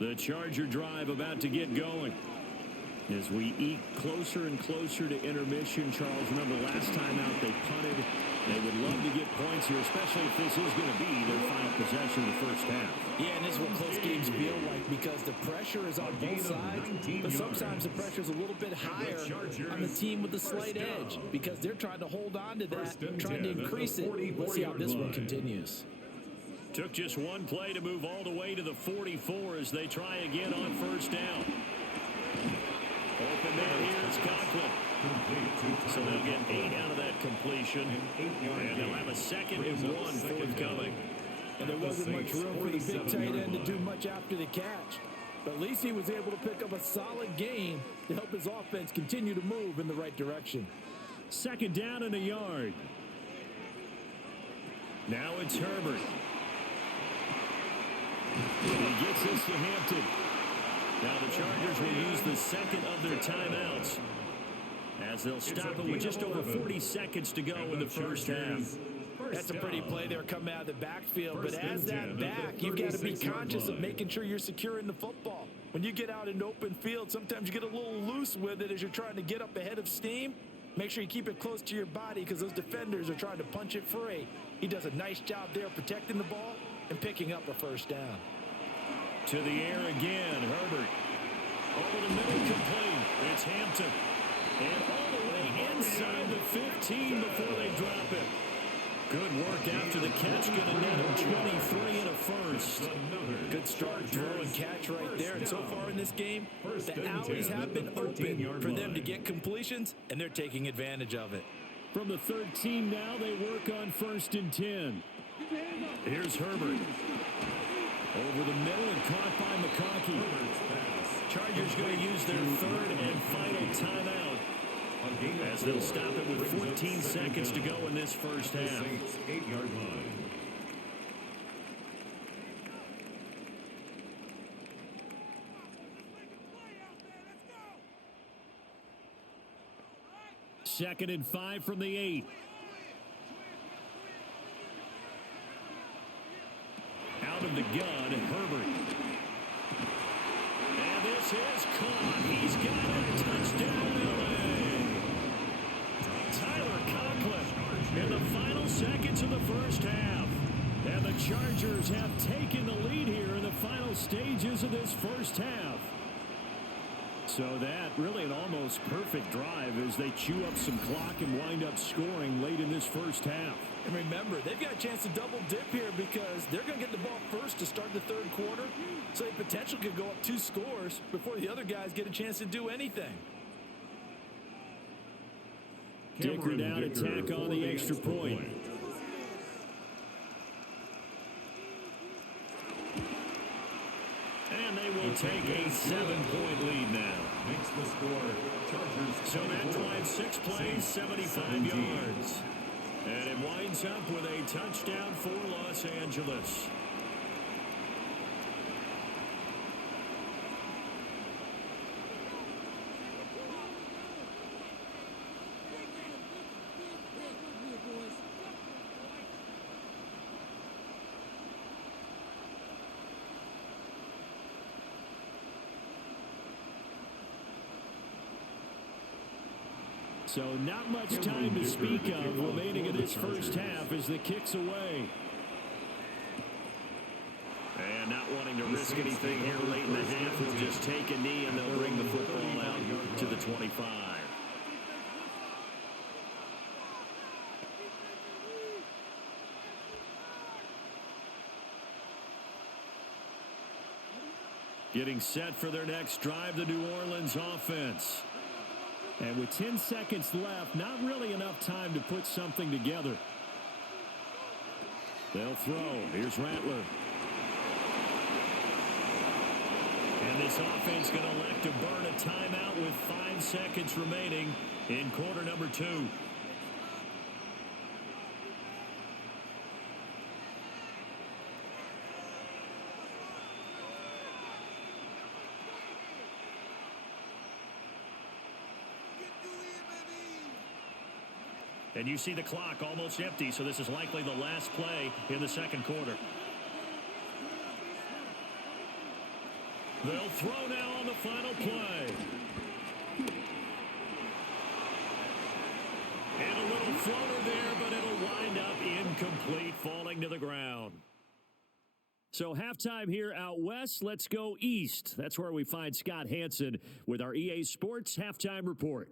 The Charger drive about to get going. As we eke closer and closer to intermission, Charles, remember last time out they punted. They would love to get points here, especially if this is going to be their final possession of the first half. Yeah, and this is what close games feel like because the pressure is on both sides, but sometimes the pressure is a little bit higher on the team with the slight edge because they're trying to hold on to that, trying to increase it. Let's see how this one continues. Took just one play to move all the way to the 44 as they try again on first down. Open man here is Conklin. So they'll get 8 out of that completion, and they'll have a 2nd and 1 forthcoming. And there wasn't much room for the big tight end to do much after the catch. But at least he was able to pick up a solid gain to help his offense continue to move in the right direction. 2nd down and a yard. Now it's Herbert. He gets this to Hampton. Now the Chargers will use the 2nd of their timeouts as they'll stop it with just over 40 seconds to go in the first half. That's a pretty play there coming out of the backfield, but as that back, you've got to be conscious of making sure you're securing the football. When you get out in open field, sometimes you get a little loose with it as you're trying to get up ahead of steam. Make sure you keep it close to your body because those defenders are trying to punch it free. He does a nice job there protecting the ball and picking up a first down. To the air again, Herbert. Over the middle, complete. It's Hampton. And all the way inside the 15 before they drop it. Good work after the catch. Going to net him 23 and a first. Good start, throw and catch right there. And so far in this game, the alleys have been open for them to get completions, and they're taking advantage of it. From the 13 now, they work on 1st and 10. Here's Herbert. Over the middle and caught by McConkey. Chargers going to use their 3rd and final timeout as they'll stop it with 14 seconds to go in this first half. 8-yard line. Second and 5 from the 8. Out of the gun, Herbert. And this is caught. He's got a touchdown, LA. Tyler Conklin in the final seconds of the first half. And the Chargers have taken the lead here in the final stages of this first half. So that really an almost perfect drive as they chew up some clock and wind up scoring late in this first half. And remember, they've got a chance to double dip here because they're going to get the ball first to start the 3rd quarter. So they potentially could go up 2 scores before the other guys get a chance to do anything. Dicker down attack on the extra point. And they will take a 7-point lead now. Makes the score. Chargers. So that drive 6 plays, 75 yards. And it winds up with a touchdown for Los Angeles. So not much time to speak of remaining in this first half as the kick's away. And not wanting to risk anything here late in the half, will just take a knee and they'll bring the football out to the 25. Getting set for their next drive, the New Orleans offense. And with 10 seconds left, not really enough time to put something together. They'll throw. Here's Rattler. And this offense going to elect to burn a timeout with 5 seconds remaining in quarter number 2. And you see the clock almost empty, so this is likely the last play in the 2nd quarter. They'll throw now on the final play. And a little floater there, but it'll wind up incomplete, falling to the ground. So halftime here out west. Let's go east. That's where we find Scott Hansen with our EA Sports Halftime Report.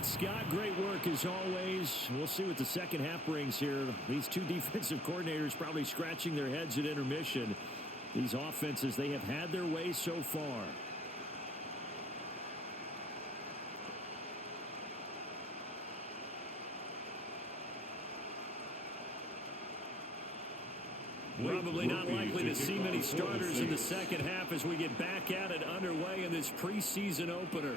Scott, great work as always. We'll see what the second half brings here. These two defensive coordinators probably scratching their heads at intermission. These offenses, they have had their way so far. Probably not likely to see many starters in the second half as we get back at it underway in this preseason opener.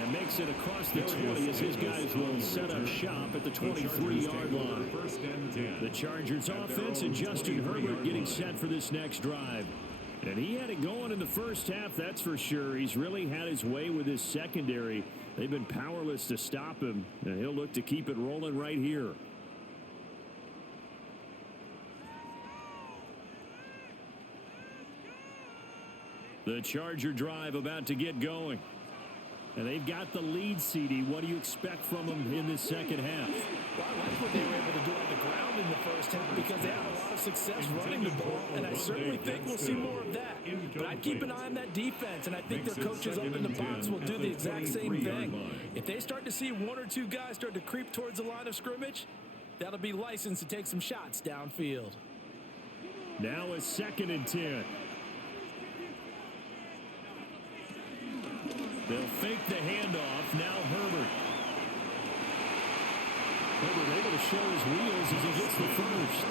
And makes it across the 20 as his guys will set up shop at the 23-yard line. The Chargers offense and Justin Herbert getting set for this next drive. And he had it going in the first half, that's for sure. He's really had his way with his secondary. They've been powerless to stop him. And he'll look to keep it rolling right here. The Charger drive about to get going. And they've got the lead, CD. What do you expect from them in this second half? Well, I like what they were able to do on the ground in the first half because they had a lot of success running the ball, and I certainly think we'll see more of that. But I'd keep an eye on that defense, and I think their coaches up in the box will do the exact same thing. If they start to see one or two guys start to creep towards the line of scrimmage, that'll be licensed to take some shots downfield. Now it's 2nd and 10. They'll fake the handoff. Now Herbert. Herbert able to show his wheels as he gets the first.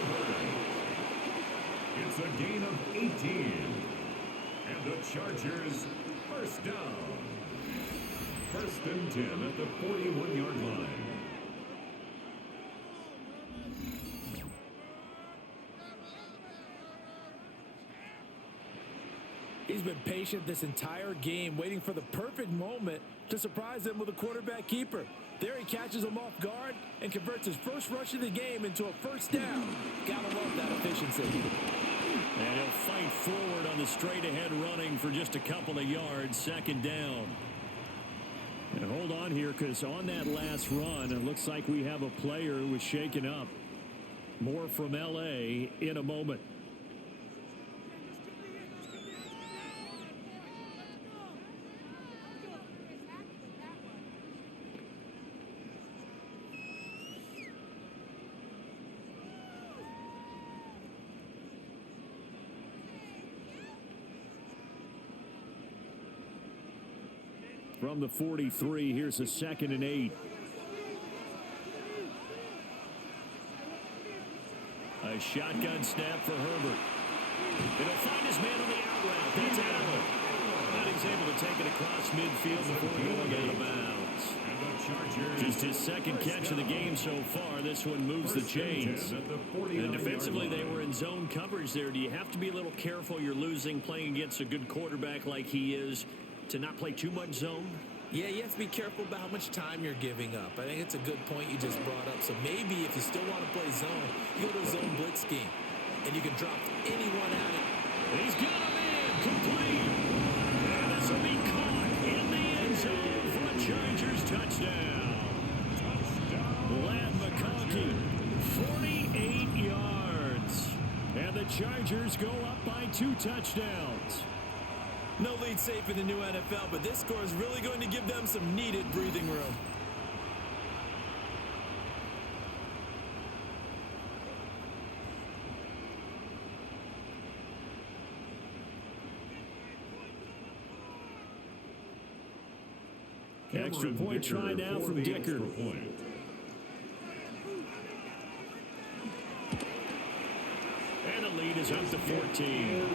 It's a gain of 18. And the Chargers first down. 1st and 10 at the 41-yard line. He's been patient this entire game, waiting for the perfect moment to surprise them with a quarterback keeper. There he catches him off guard and converts his first rush of the game into a first down. Gotta love that efficiency. And he'll fight forward on the straight-ahead running for just a couple of yards, 2nd down. And hold on here, because on that last run, it looks like we have a player who was shaken up. More from L.A. in a moment. From the 43, here's a 2nd and 8. A shotgun snap for Herbert. It'll find his man on the out route. That's Allen. But he's able to take it across midfield before going out of bounds. Just his 2nd catch of the game so far. This one moves the chains. And defensively, they were in zone coverage there. Do you have to be a little careful? You're losing playing against a good quarterback like he is, to not play too much zone? Yeah, you have to be careful about how much time you're giving up. I think it's a good point you just brought up. So maybe if you still want to play zone, you go to a zone blitz scheme, and you can drop anyone at it. He's got him in, complete. And this will be caught in the end zone for a Chargers touchdown. Lad McConkey, 48 yards. And the Chargers go up by 2 touchdowns. No lead safe in the new NFL, but this score is really going to give them some needed breathing room. Extra point try now from Dicker. And the lead is up to 14.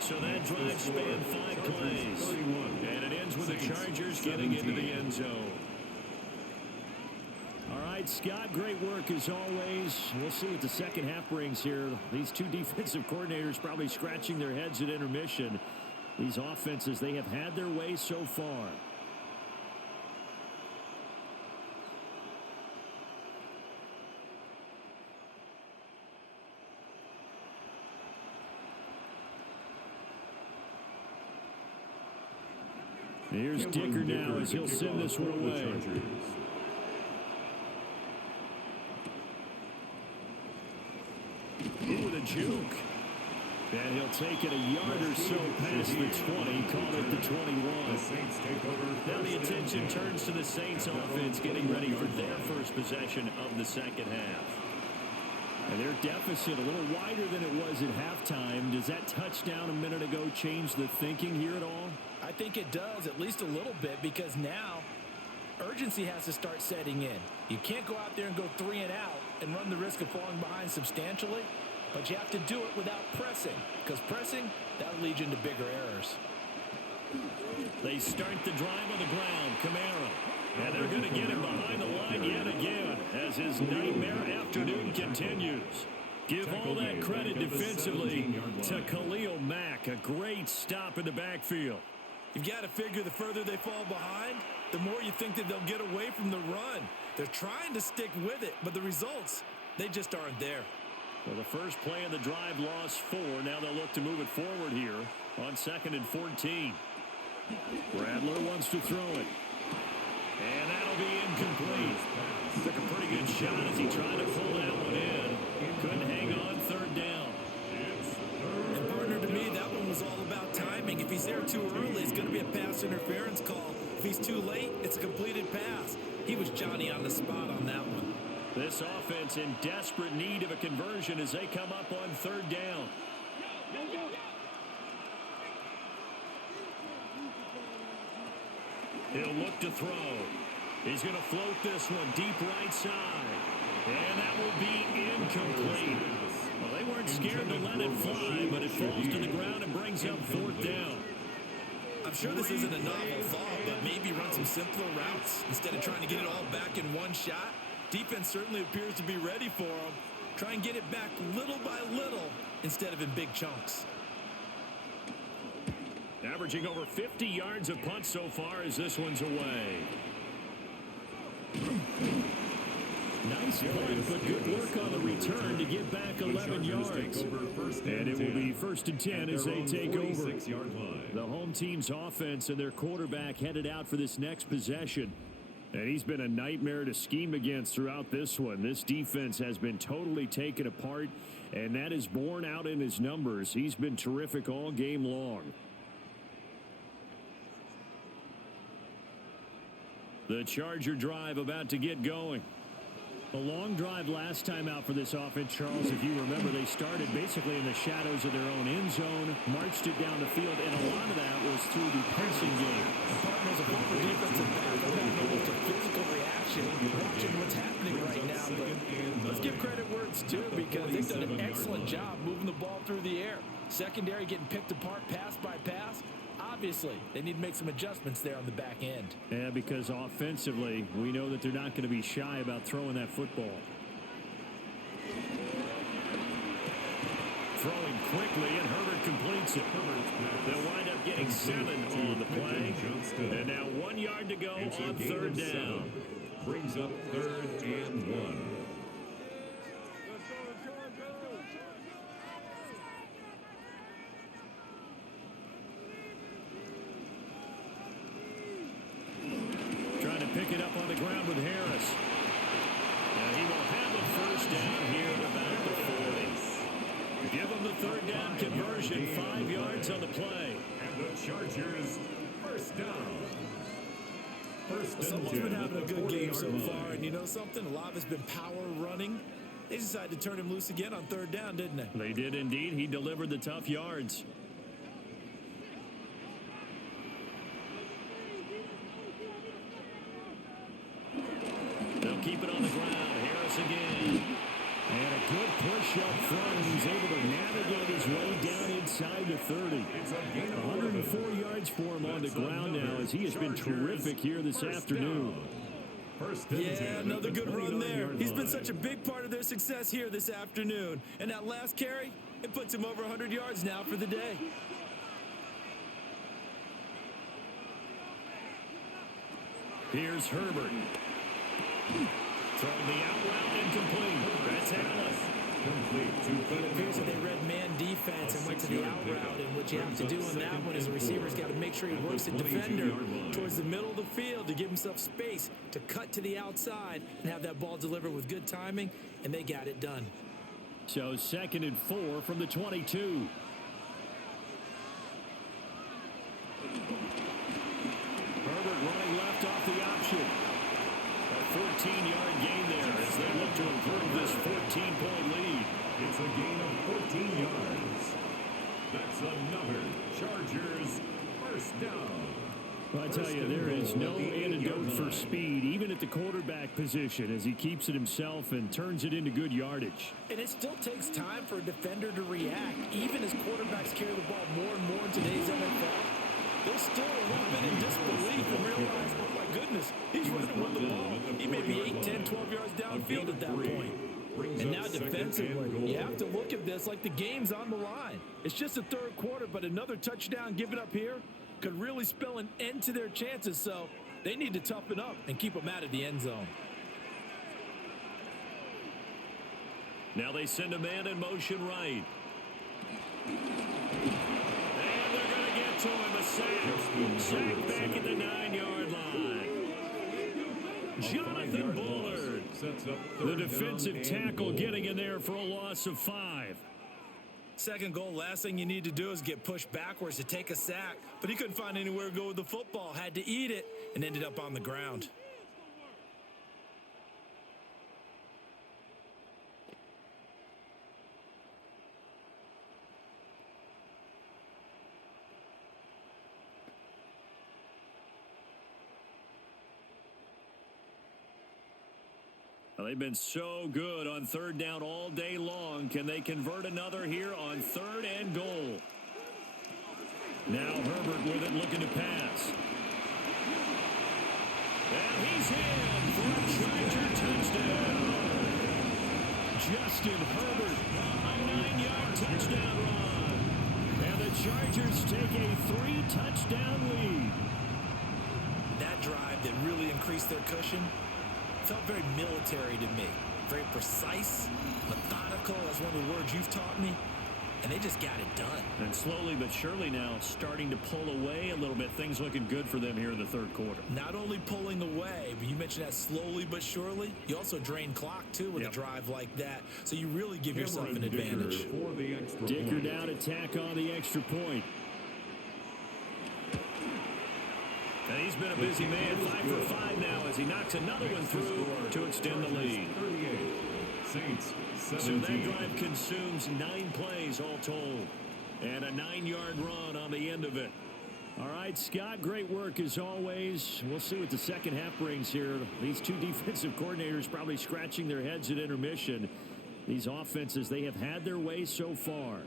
So that drive spanned 5 plays. And it ends with the Chargers getting into the end zone. right, Scott, great work as always. We'll see what the second half brings here. These two defensive coordinators probably scratching their heads at intermission. These offenses, they have had their way so far. Here's Dicker now as he'll send this one away. Ooh, with a juke. And he'll take it a yard or so past the 20, call it the 21. Now the attention turns to the Saints offense getting ready for their first possession of the second half. And their deficit a little wider than it was at halftime. Does that touchdown a minute ago change the thinking here at all? I think it does, at least a little bit, because now urgency has to start setting in. You can't go out there and go 3 and out and run the risk of falling behind substantially, but you have to do it without pressing, because pressing, that'll lead you into bigger errors. They start the drive on the ground. Camaro. And they're going to get him behind the line yet again as his nightmare afternoon continues. Give all that credit defensively to Khalil Mack. A great stop in the backfield. You've got to figure the further they fall behind, the more you think that they'll get away from the run. They're trying to stick with it, but the results, they just aren't there. Well, the first play of the drive lost 4. Now they'll look to move it forward here on 2nd and 14. Bradler wants to throw it. And that'll be incomplete. Took a pretty good shot as he tried to pull that one in. Couldn't hang on 3rd down. And partner, to me, that one was all about timing. If he's there too early, it's going to be a pass interference call. If he's too late, it's a completed pass. He was Johnny on the spot on that one. This offense in desperate need of a conversion as they come up on 3rd down. He'll look to throw. He's going to float this one deep right side. And that will be incomplete. Well, they weren't scared to let it fly, but it falls to the ground and brings up 4th down. I'm sure this isn't a novel thought, but maybe run some simpler routes instead of trying to get it all back in one shot. Defense certainly appears to be ready for them. Try and get it back little by little instead of in big chunks. Averaging over 50 yards a punt so far as this one's away. Nice punt, but good work on the return to get back 11 yards. And it will be 1st and 10 as they take over. The home team's offense and their quarterback headed out for this next possession. And he's been a nightmare to scheme against throughout this one. This defense has been totally taken apart, and that is borne out in his numbers. He's been terrific all game long. The Charger drive about to get going. A long drive last time out for this offense, Charles. If you remember, they started basically in the shadows of their own end zone, marched it down the field, and a lot of that was through the passing game. And partners, a former defensive back, I've got almost a physical reaction watching what's happening right now. But let's give credit where it's due, because they've done an excellent job moving the ball through the air. Secondary getting picked apart pass by pass. Obviously, they need to make some adjustments there on the back end. Yeah, because offensively, we know that they're not going to be shy about throwing that football. Throwing quickly, and Herbert completes it. They'll wind up getting 7 on the play. And now 1 yard to go on 3rd down. Brings up 3rd and 1. Pick it up on the ground with Harris. And he will have a 1st down here at about the 40. Give him the 3rd down conversion, 5 yards on the play. And the Chargers, 1st down. Someone's been having a good game so far, and you know something? A lot of it's been power running. They decided to turn him loose again on 3rd down, didn't they? They did indeed. He delivered the tough yards. They'll keep it on the ground. Harris again. And a good push up front. He's able to navigate his way down inside the 30. 104 yards for him on the ground now, as he has been terrific here this afternoon. First and 10 at another the good run there. 29-yard He's been line. such a big part of their success here this afternoon. And that last carry, it puts him over 100 yards now for the day. Here's Herbert. Throwing the out route incomplete. That's Allen. Complete to But it appears that they read man defense and went to the out route. And what you have to do on that one is the receiver's got to make sure he works the defender towards the middle of the field to give himself space to cut to the outside and have that ball delivered with good timing, and they got it done. So 2nd and 4 from the 22. Herbert running left off the option. A 14-yard gain there as they look to improve this 14-point lead. It's a gain of 14 yards. That's another Chargers first down. Well, I tell you, there is no antidote for speed, even at the quarterback position, as he keeps it himself and turns it into good yardage. And it still takes time for a defender to react, even as quarterbacks carry the ball more and more in today's NFL. They're still a little bit in disbelief and realize, oh my goodness, he's running with the ball. He may be 8, 10, 12 yards downfield at that point. And now defensively, you have to look at this like the game's on the line. It's just the third quarter, but another touchdown given up here could really spell an end to their chances. So they need to toughen up and keep them out of the end zone. Now they send a man in motion right. And they're going to get to him. A sack. Sack back at the 9-yard line. Jonathan Bullard, the defensive tackle, getting in there for a loss of 5. Second goal, last thing you need to do is get pushed backwards to take a sack. But he couldn't find anywhere to go with the football. Had to eat it and ended up on the ground. Well, they've been so good on third down all day long. Can they convert another here on 3rd and goal? Now Herbert with it, looking to pass. And he's in for a Charger touchdown. Justin Herbert, a 9-yard touchdown run. And the Chargers take a 3-touchdown lead. That drive that really increased their cushion felt very military to me. Very precise, methodical. That's one of the words you've taught me. And they just got it done. And slowly but surely now starting to pull away a little bit. Things looking good for them here in the third quarter. Not only pulling away, but you mentioned that slowly but surely. You also drain clock, too, with a drive like that. So you really give yourself an advantage. Dicker down, attack on the extra point. And he's been a busy man, 5 for 5 now as he knocks another one through to extend the lead. Saints, So that drive consumes 9 plays all told. And a 9-yard run on the end of it. All right, Scott, great work as always. We'll see what the second half brings here. These two defensive coordinators probably scratching their heads at intermission. These offenses, they have had their way so far.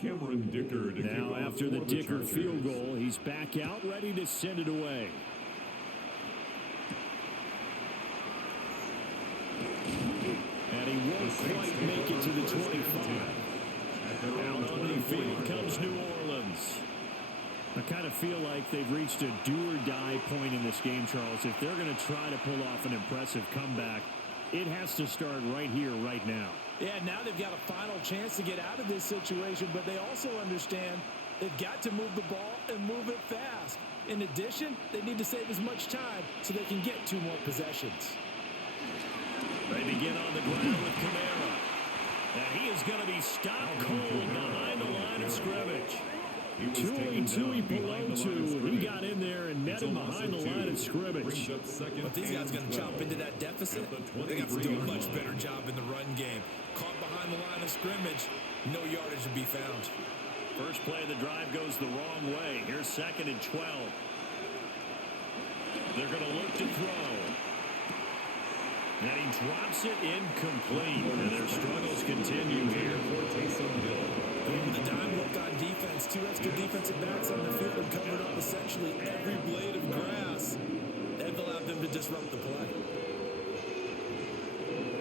Cameron Dicker to Now after the Dicker field goal, he's back out, ready to send it away. And he won't quite make it to the 25. Out on the field comes New Orleans. I kind of feel like they've reached a do-or-die point in this game, Charles. If they're going to try to pull off an impressive comeback, it has to start right here, right now. Yeah, now they've got a final chance to get out of this situation, but they also understand they've got to move the ball and move it fast. In addition, they need to save as much time so they can get 2 more possessions. They begin on the ground with Kamara. And he is going to be stopped cold behind the line of scrimmage. Tui Pelotu, he got in there and met him behind the line of scrimmage. But these guys going to chop into that deficit. They got to do a much better job in the run game. Caught behind the line of scrimmage, no yardage to be found. First play of the drive goes the wrong way. Here's 2nd and 12. They're going to look to throw. And he drops it incomplete. And their struggles continue here. And with a dime look on defense, 2 extra defensive backs on the field and covered up essentially every blade of grass. They've allowed them to disrupt the play.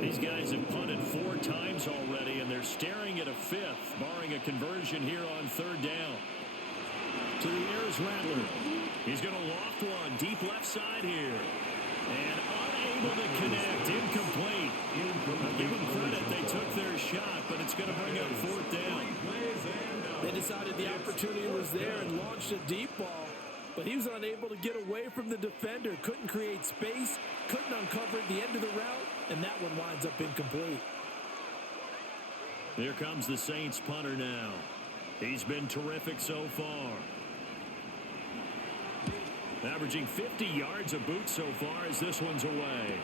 These guys have punted 4 times already, and they're staring at a 5th, barring a conversion here on 3rd down. To the air is Rattler. He's going to loft one deep left side here. And unable to connect. Incomplete. I'll give them credit. They took their shot, but it's going to bring up 4th down. They decided the opportunity was there and launched a deep ball, but he was unable to get away from the defender. Couldn't create space, couldn't uncover at the end of the route, and that one winds up incomplete. Here comes the Saints punter now. He's been terrific so far. Averaging 50 yards a boot so far as this one's away.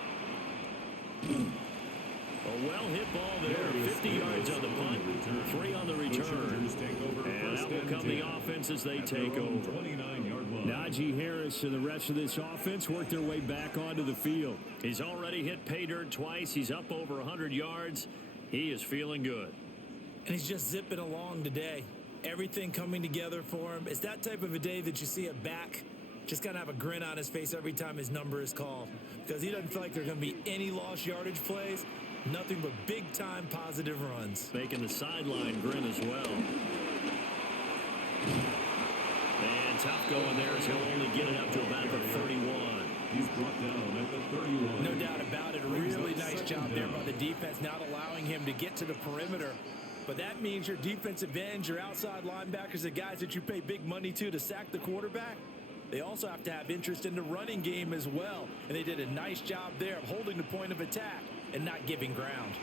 A well-hit ball there. 50 yards on the punt, 3 on the return. And that will come the offense as they take over. Najee Harris and the rest of this offense work their way back onto the field. He's already hit pay dirt twice. He's up over 100 yards. He is feeling good. And he's just zipping along today. Everything coming together for him. It's that type of a day that you see a back just got to have a grin on his face every time his number is called, because he doesn't feel like there are going to be any lost yardage plays, nothing but big-time positive runs. Making the sideline grin as well. And tough going there as he'll only get it up to about the 31. He's brought down at the 31. No doubt about it. A really nice job there by the defense, not allowing him to get to the perimeter. But that means your defensive ends, your outside linebackers, the guys that you pay big money to sack the quarterback, they also have to have interest in the running game as well. And they did a nice job there of holding the point of attack and not giving ground.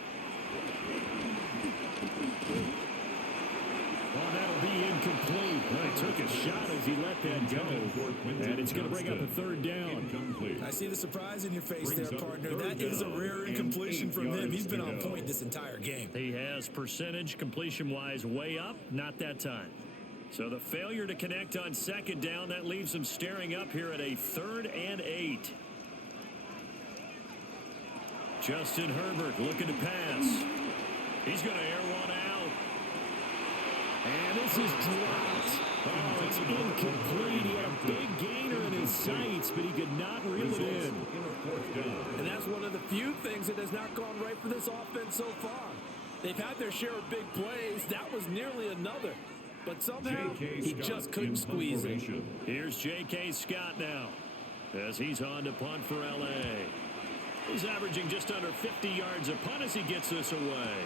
Well, that'll be incomplete. Well, he took a shot as he let that go. And it's going to bring up a 3rd down. I see the surprise in your face there, partner. That is a rare incompletion from him. He's been on point this entire game. He has percentage completion-wise way up, not that time. So the failure to connect on 2nd down, that leaves him staring up here at a 3rd and 8. Justin Herbert looking to pass. He's going to air one out. And this is dropped. Oh, it's incomplete. He had a big gainer in his sights, but he could not reel it in. And that's one of the few things that has not gone right for this offense so far. They've had their share of big plays. That was nearly another. But somehow, he just couldn't squeeze it. Here's J.K. Scott now as he's on to punt for L.A. He's averaging just under 50 yards a punt as he gets this away.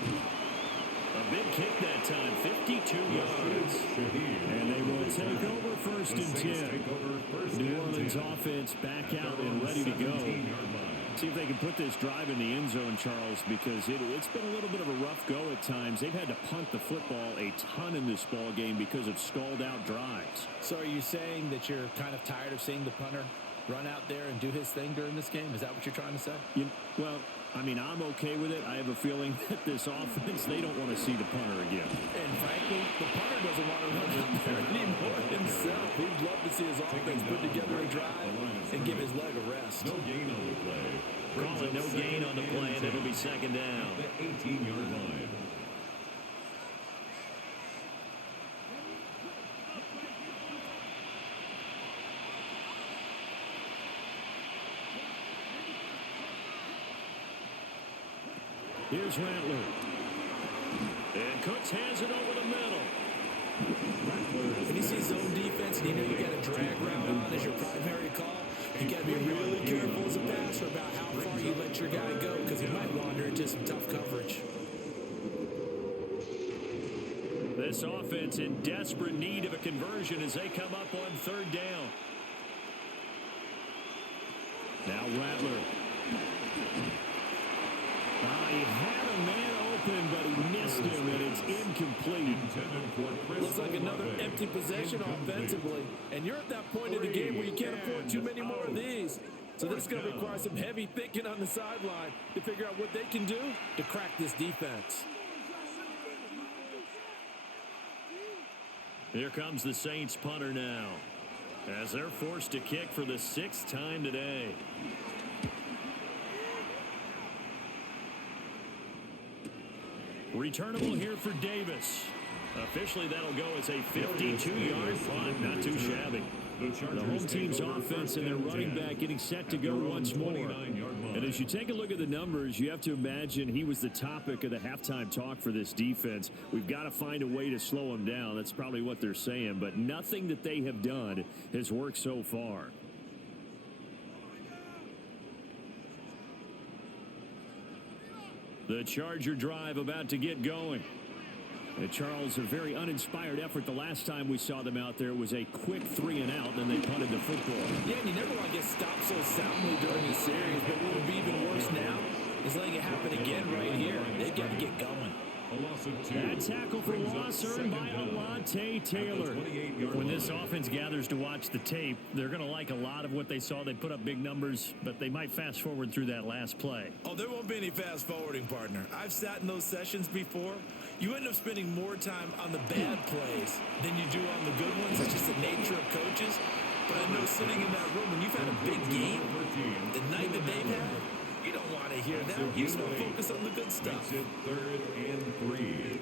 A big kick that time, 52 yards. And they will take over 1st and 10. New Orleans offense back out and ready to go. See if they can put this drive in the end zone, Charles, because it's been a little bit of a rough go at times. They've had to punt the football a ton in this ball game because of stalled out drives. So are you saying that you're kind of tired of seeing the punter run out there and do his thing during this game? Is that what you're trying to say? Well, I mean, I'm okay with it. I have a feeling that this offense, they don't want to see the punter again. And frankly, the punter doesn't want to run out there anymore himself. He'd love to see his offense put together a drive and give his leg a rest. No gain on the play. Call it no gain on the play, and it'll be 2nd down. The 18-yard line. Here's Rattler. And Cooks has it over the middle. When you see zone defense and you know you got a drag route on as your primary call, you got to be really careful as a passer about how far you let your guy go, because he might wander into some tough coverage. This offense in desperate need of a conversion as they come up on 3rd down. Now Rattler. He had a man open, but he missed him, and it's incomplete. Looks like another empty possession offensively, and you're at that point in the game where you can't afford too many more of these. So this is going to require some heavy thinking on the sideline to figure out what they can do to crack this defense. Here comes the Saints punter now, as they're forced to kick for the 6th time today. Returnable here for Davis. Officially, that'll go as a 52-yard punt. Not too shabby. The home team's offense and their running back getting set to go once more. And as you take a look at the numbers, you have to imagine he was the topic of the halftime talk for this defense. We've got to find a way to slow him down. That's probably what they're saying. But nothing that they have done has worked so far. The Charger drive about to get going. Charles, a very uninspired effort. The last time we saw them out there was a quick 3 and out, then they punted the football. Yeah, and you never want to get stopped so soundly during a series, but what would be even worse now is letting it happen again right here. They've got to get going. That tackle for loss earned by Alontae Taylor. When this offense gathers to watch the tape, they're going to like a lot of what they saw. They put up big numbers, but they might fast forward through that last play. Oh, there won't be any fast forwarding, partner. I've sat in those sessions before. You end up spending more time on the bad plays than you do on the good ones. That's just the nature of coaches. But I know sitting in that room, when you've had a big game, the night that they've had, you don't want to hear that. You just want to focus on the good stuff. 3rd and 3.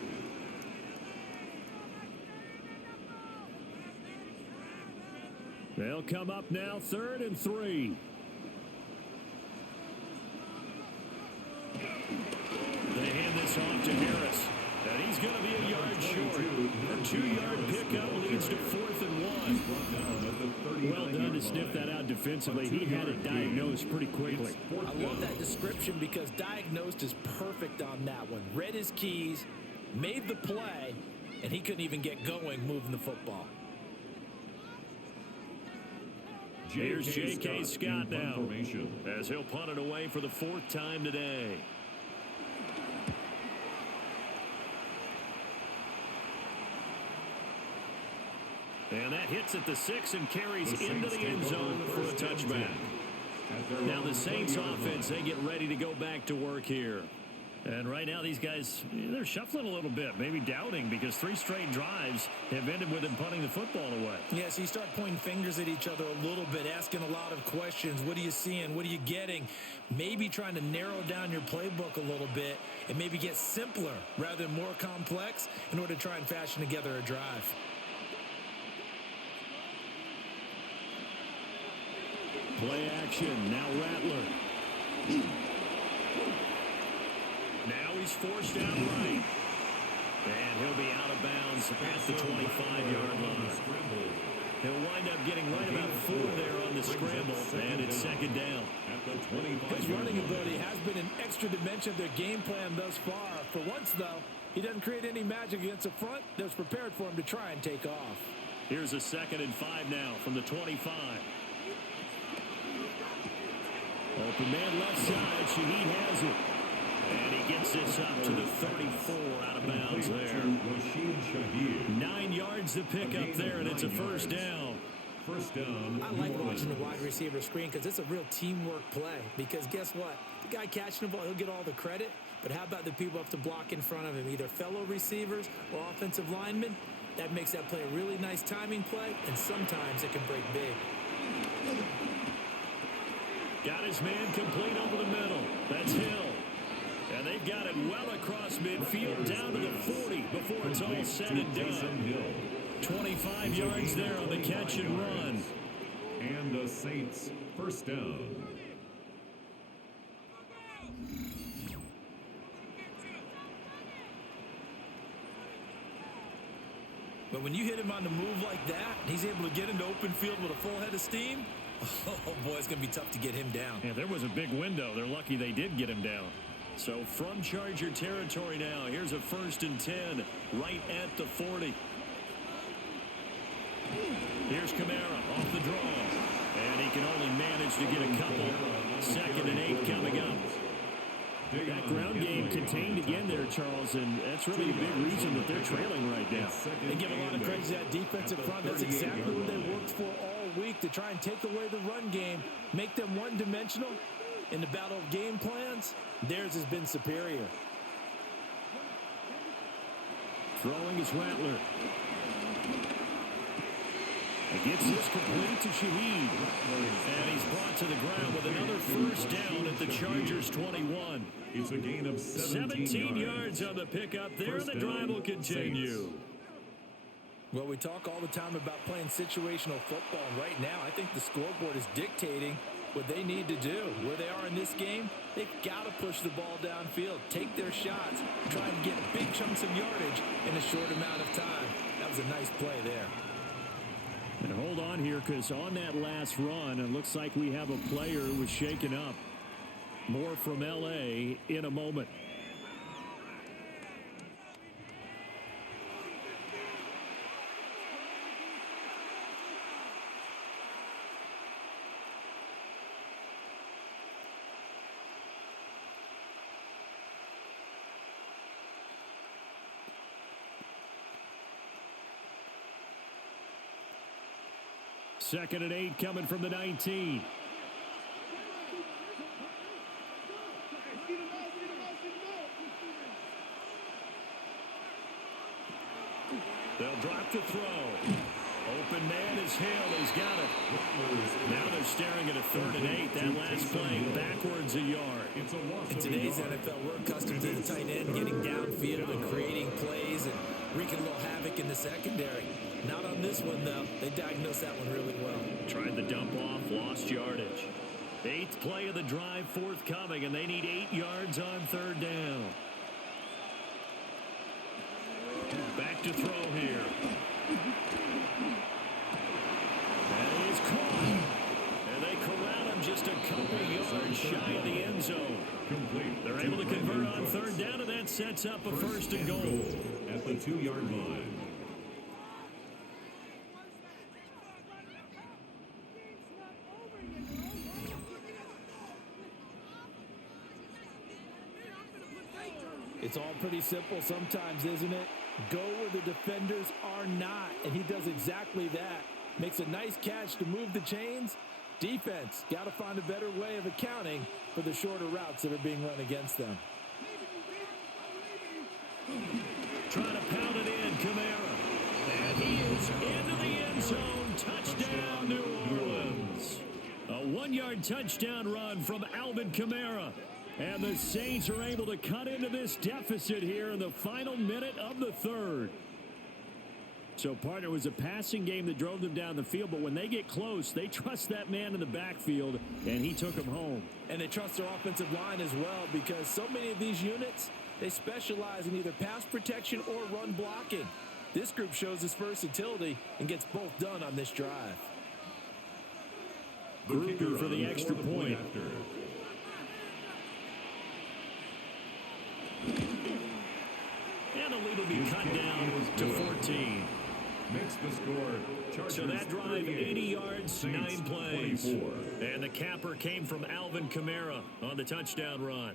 They'll come up now, 3rd and 3. They hand this off to Harris. And he's going to be a yard short. A 2-yard pickup leads to 4th and 1. Well done to sniff that out defensively. He had it diagnosed pretty quickly. I love that description because diagnosed is perfect on that one. Read his keys, made the play, and he couldn't even get going moving the football. Here's J.K. Scott now as he'll punt it away for the 4th time today. And that hits at the 6 and carries into the end zone for a touchback. Now the Saints offense, they get ready to go back to work here. And right now these guys, they're shuffling a little bit, maybe doubting, because 3 straight drives have ended with them punting the football away. Yeah, so you start pointing fingers at each other a little bit, asking a lot of questions. What are you seeing? What are you getting? Maybe trying to narrow down your playbook a little bit and maybe get simpler rather than more complex in order to try and fashion together a drive. Play action. Now Rattler. Now he's forced out right. And he'll be out of bounds at the 25-yard line. He'll wind up getting right about 4 there on the scramble, and it's 2nd down. His running ability has been an extra dimension of their game plan thus far. For once, though, he doesn't create any magic against the front that's prepared for him to try and take off. Here's a 2nd and 5 now from the 25. Open man left side. Shaheed has it. And he gets this up to the 34 out of bounds there. 9 yards to pick up there, and it's a 1st down. I like watching the wide receiver screen because it's a real teamwork play. Because guess what? The guy catching the ball, he'll get all the credit. But how about the people have to block in front of him, either fellow receivers or offensive linemen? That makes that play a really nice timing play, and sometimes it can break big. Got his man complete over the middle. That's Hill. And they've got it well across midfield down to the 40 before it's all said and done. 25 yards there on the catch and run. And the Saints 1st down. But when you hit him on the move like that, he's able to get into open field with a full head of steam. Oh, boy, it's going to be tough to get him down. Yeah, there was a big window. They're lucky they did get him down. So from Charger territory now, here's a 1st and 10 right at the 40. Here's Kamara off the draw. And he can only manage to get a couple. 2nd and 8 coming up. That ground game contained again there, Charles, and that's really a big reason that they're trailing right now. They give a lot of credit to that defensive front. That's exactly what they worked for all week, to try and take away the run game, make them one-dimensional. In the battle of game plans, theirs has been superior. Throwing is Rattler. It gets this complete to Shaheed. And he's brought to the ground with another first down at the Chargers' 21. It's a gain of 17 yards on the pickup there, and the drive will continue. Well, we talk all the time about playing situational football, and right now I think the scoreboard is dictating what they need to do. Where they are in this game, they've got to push the ball downfield, take their shots, try and get big chunks of yardage in a short amount of time. That was a nice play there. And hold on here, because on that last run, it looks like we have a player who was shaken up. More from L.A. in a moment. Second and 8 coming from the 19. They'll drop to throw. Open man is Hill. He's got it. Now they're staring at a 3rd and 8. That last play backwards a yard. In today's NFL, we're accustomed to the tight end getting downfield and creating plays and wreaking a little havoc in the secondary. Not on this one, though. They diagnosed that one really well. Tried the dump off, lost yardage. 8th play of the drive forthcoming, and they need 8 yards on 3rd down. Back to throw here. That is caught. And they corral him just a couple yards shy of the end zone. They're able to convert on 3rd down, and that sets up a 1st and goal. At the 2-yard line. It's all pretty simple sometimes, isn't it? Go where the defenders are not, and he does exactly that. Makes a nice catch to move the chains. Defense, got to find a better way of accounting for the shorter routes that are being run against them. Trying to pound it in, Kamara. And he is into the end zone. Touchdown, New Orleans. A 1-yard touchdown run from Alvin Kamara. And the Saints are able to cut into this deficit here in the final minute of the 3rd. So, partner, was a passing game that drove them down the field, but when they get close, they trust that man in the backfield, and he took him home. And they trust their offensive line as well, because so many of these units, they specialize in either pass protection or run blocking. This group shows its versatility and gets both done on this drive. Gruber for the extra point. And the lead will be cut down to 14. Makes the score. So that drive, 80 yards, 9 plays. 24. And the capper came from Alvin Kamara on the touchdown run.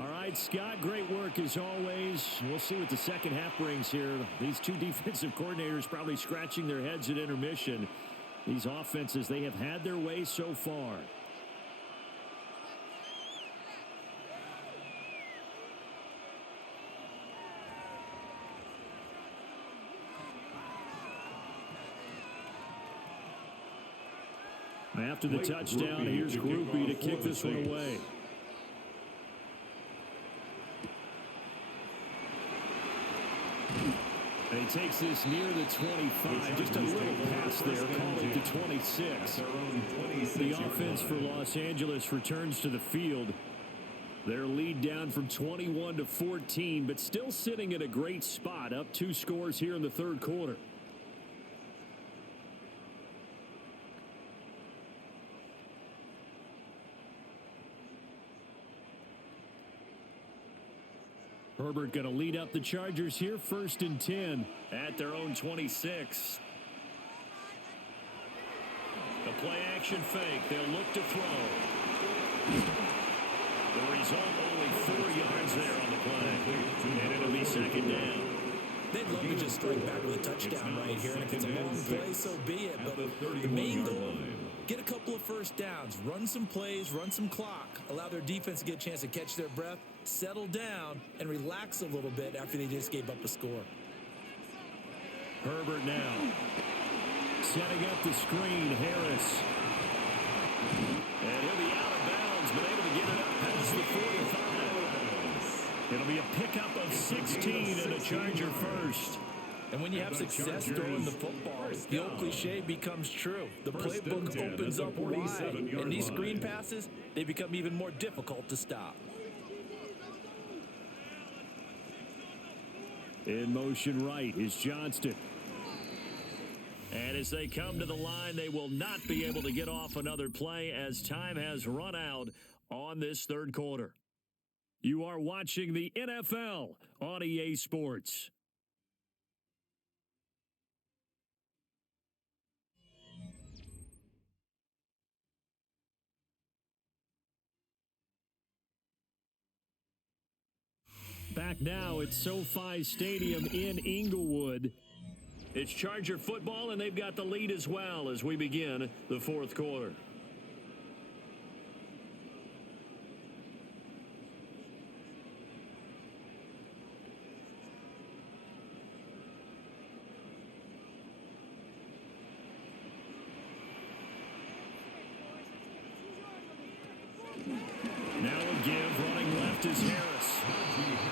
All right, Scott, great work as always. We'll see what the second half brings here. These two defensive coordinators probably scratching their heads at intermission. These offenses, they have had their way so far. After the touchdown, here's Groupie to kick this one away. And he takes this near the 25. Just a little pass there, call it the 26. The offense for Los Angeles returns to the field. Their lead down from 21 to 14, but still sitting at a great spot, up 2 scores here in the 3rd quarter. Herbert going to lead up the Chargers here, 1st and 10 at their own 26. The play action fake. They'll look to throw. The result, only 4 yards there on the play. And it'll be 2nd down. They'd love to just strike back with a touchdown right here. And if it's a long play, so be it. But the main goal, get a couple of first downs, run some plays, run some clock, allow their defense to get a chance to catch their breath, settle down, and relax a little bit after they just gave up a score. Herbert now. Setting up the screen, Harris. And he'll be out of bounds, but able to get it up past the 45. It'll be a pickup of 16 and a Charger first. And when you have success throwing the football, the old cliche becomes true. The playbook opens up wide, and these screen passes, they become even more difficult to stop. In motion right is Johnston. And as they come to the line, they will not be able to get off another play as time has run out on this third quarter. You are watching the NFL on EA Sports. Back now at SoFi Stadium in Inglewood. It's Charger football, and they've got the lead as well as we begin the fourth quarter. Now a give, running left is Harris.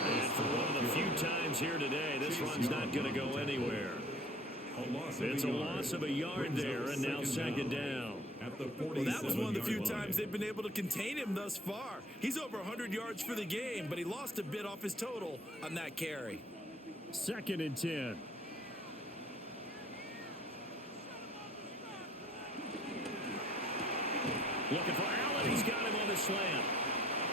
And for one of the few times here today, this run's not going to go anywhere. It's a loss of a yard there, and now second down. Well, that was one of the few times they've been able to contain him thus far. He's over 100 yards for the game, but he lost a bit off his total on that carry. Second and 10. Looking for Allen. He's got him on the slant.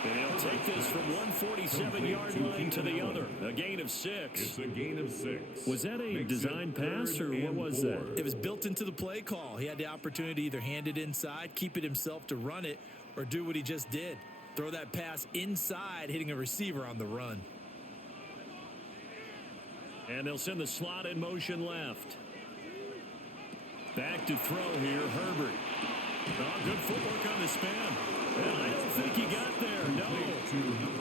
And he'll take this from 147-yard line to the other. A gain of 6. It's a gain of 6. Was that a design pass, or what was that? It was built into the play call. He had the opportunity to either hand it inside, keep it himself to run it, or do what he just did. Throw that pass inside, hitting a receiver on the run. And they'll send the slot in motion left. Back to throw here, Herbert. Oh, good footwork on the span. And I don't think he got there. No.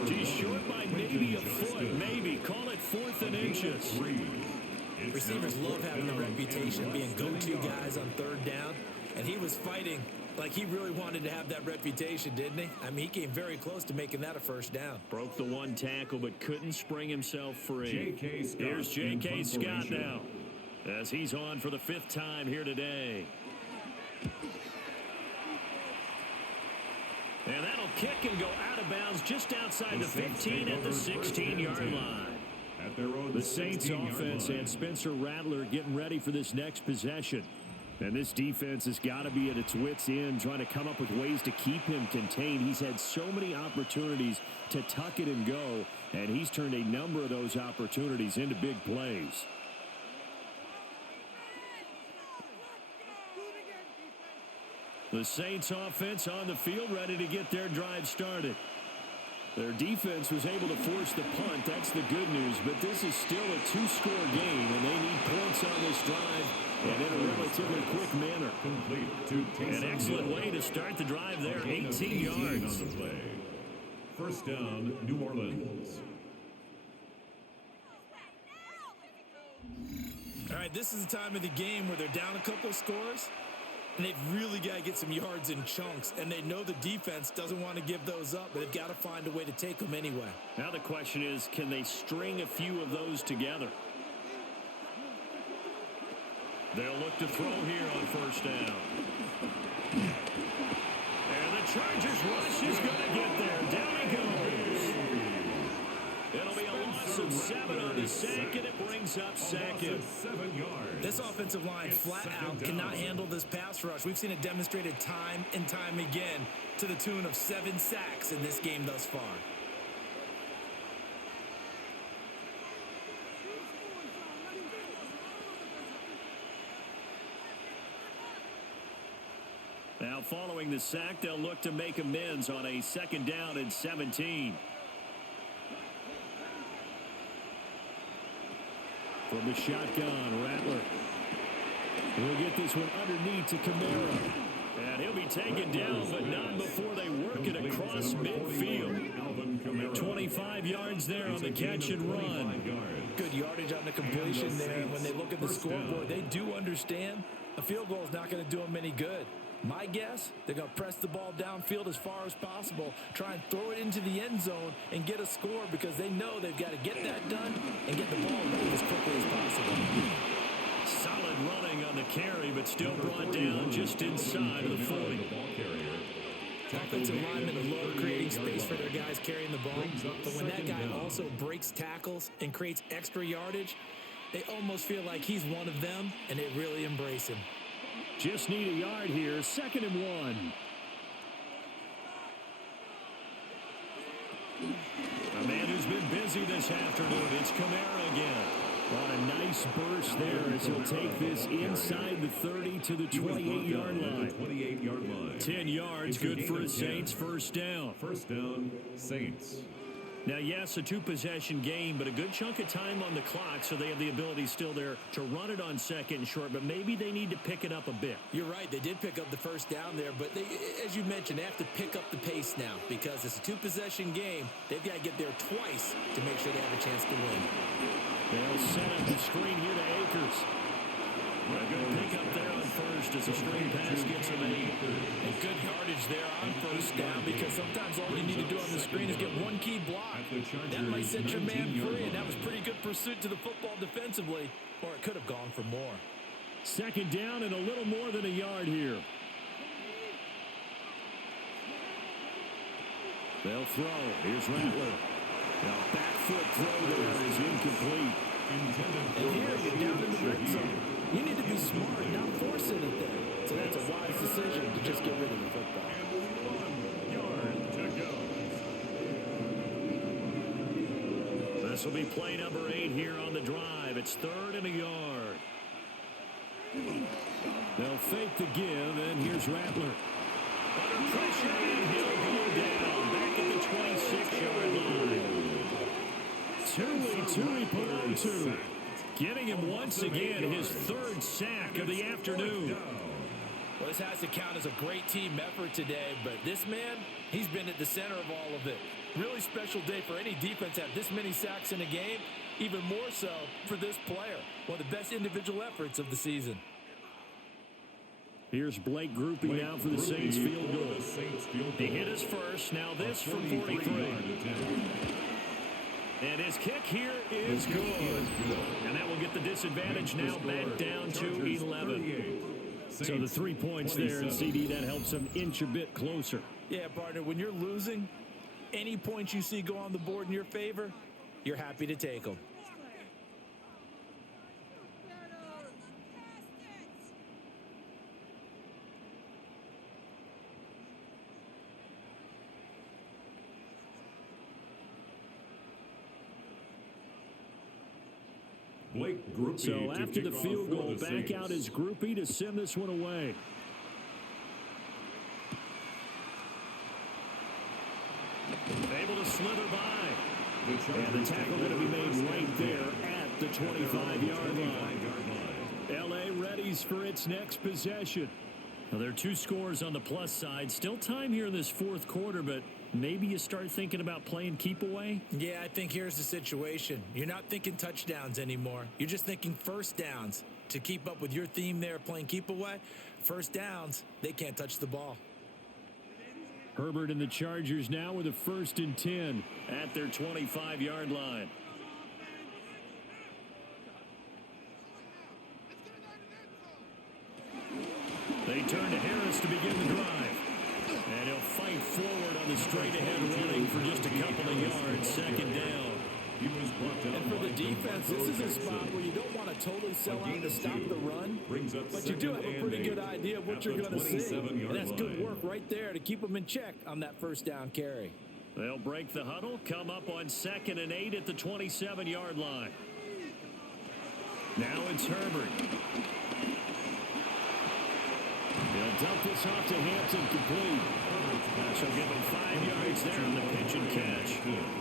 He's short by maybe a foot. Maybe. Call it 4th and inches. Receivers love having the reputation of being go-to guys on third down. And he was fighting like he really wanted to have that reputation, didn't he? I mean, he came very close to making that a first down. Broke the one tackle, but couldn't spring himself free. Here's J.K. Scott now, as he's on for the 5th time here today. And that'll kick and go out of bounds just outside the 15 at the 16-yard line. The Saints offense and Spencer Rattler getting ready for this next possession. And this defense has got to be at its wits' end, trying to come up with ways to keep him contained. He's had so many opportunities to tuck it and go, and he's turned a number of those opportunities into big plays. The Saints offense on the field, ready to get their drive started. Their defense was able to force the punt. That's the good news, but this is still a 2-score game, and they need points on this drive and in a relatively quick manner. An excellent way to start the drive there, 18 yards. On the play. First down, New Orleans. All right, this is the time of the game where they're down a couple of scores, and they've really got to get some yards in chunks, and they know the defense doesn't want to give those up, but they've got to find a way to take them anyway. Now the question is, can they string a few of those together? They'll look to throw here on first down. And the Chargers rush is going to get there. Down he goes. It'll be a loss of 7 on the sack, and it brings up second. 7 yards. This offensive line flat out cannot handle this pass rush. We've seen it demonstrated time and time again to the tune of 7 sacks in this game thus far. Now following the sack, they'll look to make amends on a 2nd down and 17. From the shotgun, Rattler. He'll get this one underneath to Kamara. And he'll be taken down, but not before they work it across midfield. 25 yards there on the catch and run. Good yardage on the completion there. And when they look at the scoreboard, they do understand a field goal is not going to do them any good. My guess, they're going to press the ball downfield as far as possible, try and throw it into the end zone and get a score because they know they've got to get that done and get the ball moving as quickly as possible. Solid running on the carry, but still brought down just inside of the 40. Offensive linemen are low, creating space for their guys carrying the ball. But when that guy also breaks tackles and creates extra yardage, they almost feel like he's one of them, and they really embrace him. Just need a yard here, 2nd and 1. A man who's been busy this afternoon, it's Kamara again. On a nice burst there as he'll take this inside the 30 to the 28-yard line. 10 yards, good for the Saints, 1st down. 1st down, Saints. Now, yes, a 2-possession game, but a good chunk of time on the clock, so they have the ability still there to run it on 2nd and short, but maybe they need to pick it up a bit. You're right. They did pick up the 1st down there, but they, as you mentioned, they have to pick up the pace now because it's a 2-possession game. They've got to get there twice to make sure they have a chance to win. They'll set up the screen here to Akers. A good pick up there on 1st as the screen pass gets him 8. And good yardage there on 1st down because sometimes all you need to do on the screen is get one key block. That might set your man free, and that was pretty good pursuit to the football defensively, or it could have gone for more. 2nd down and a little more than a yard here. They'll throw. Here's Rattler. Now back foot throw there is incomplete. And here you're down in the red zone. You need to be smart, not force anything. So that's a wise decision to just get rid of the football. 1 yard to go. This will be play number 8 here on the drive. It's 3rd and a yard. They'll fake the give, and here's Rattler. Under pressure, and he'll go down. Back at the 26-yard line. Tui put on 2. Getting him once again his 3rd sack of the afternoon. Well, this has to count as a great team effort today, but this man, he's been at the center of all of it. Really special day for any defense to have this many sacks in a game, even more so for this player. One of the best individual efforts of the season. Here's Blake Groupie now for the Saints field goal. He hit his first, now this from 43. And his kick here is good. And that will get the disadvantage now back down to 11. So the 3 points there, and CD, that helps them inch a bit closer. Yeah, partner, when you're losing, any points you see go on the board in your favor, you're happy to take them. So after the field goal, back out is Groupie to send this one away. Able to slither by. And the tackle going to be made right there at the 25-yard line. L.A. readies for its next possession. Now, there are 2 scores on the plus side. Still time here in this 4th quarter, but maybe you start thinking about playing keep away? Yeah, I think here's the situation. You're not thinking touchdowns anymore. You're just thinking 1st downs. To keep up with your theme there, playing keep away, 1st downs, they can't touch the ball. Herbert and the Chargers now with a 1st and 10 at their 25-yard line. They turn to Harris to begin the drive. And he'll fight forward on the straight-ahead running for just a couple of yards. 2nd down. And for the defense, this is a spot where you don't want to totally sell out to stop the run, but you do have a pretty good idea of what you're going to see. And that's good work right there to keep them in check on that 1st down carry. They'll break the huddle, come up on 2nd and 8 at the 27-yard line. Now it's Herbert. He'll dump this off to Hampton, complete. She'll give him 5 yards there on the pitch and catch.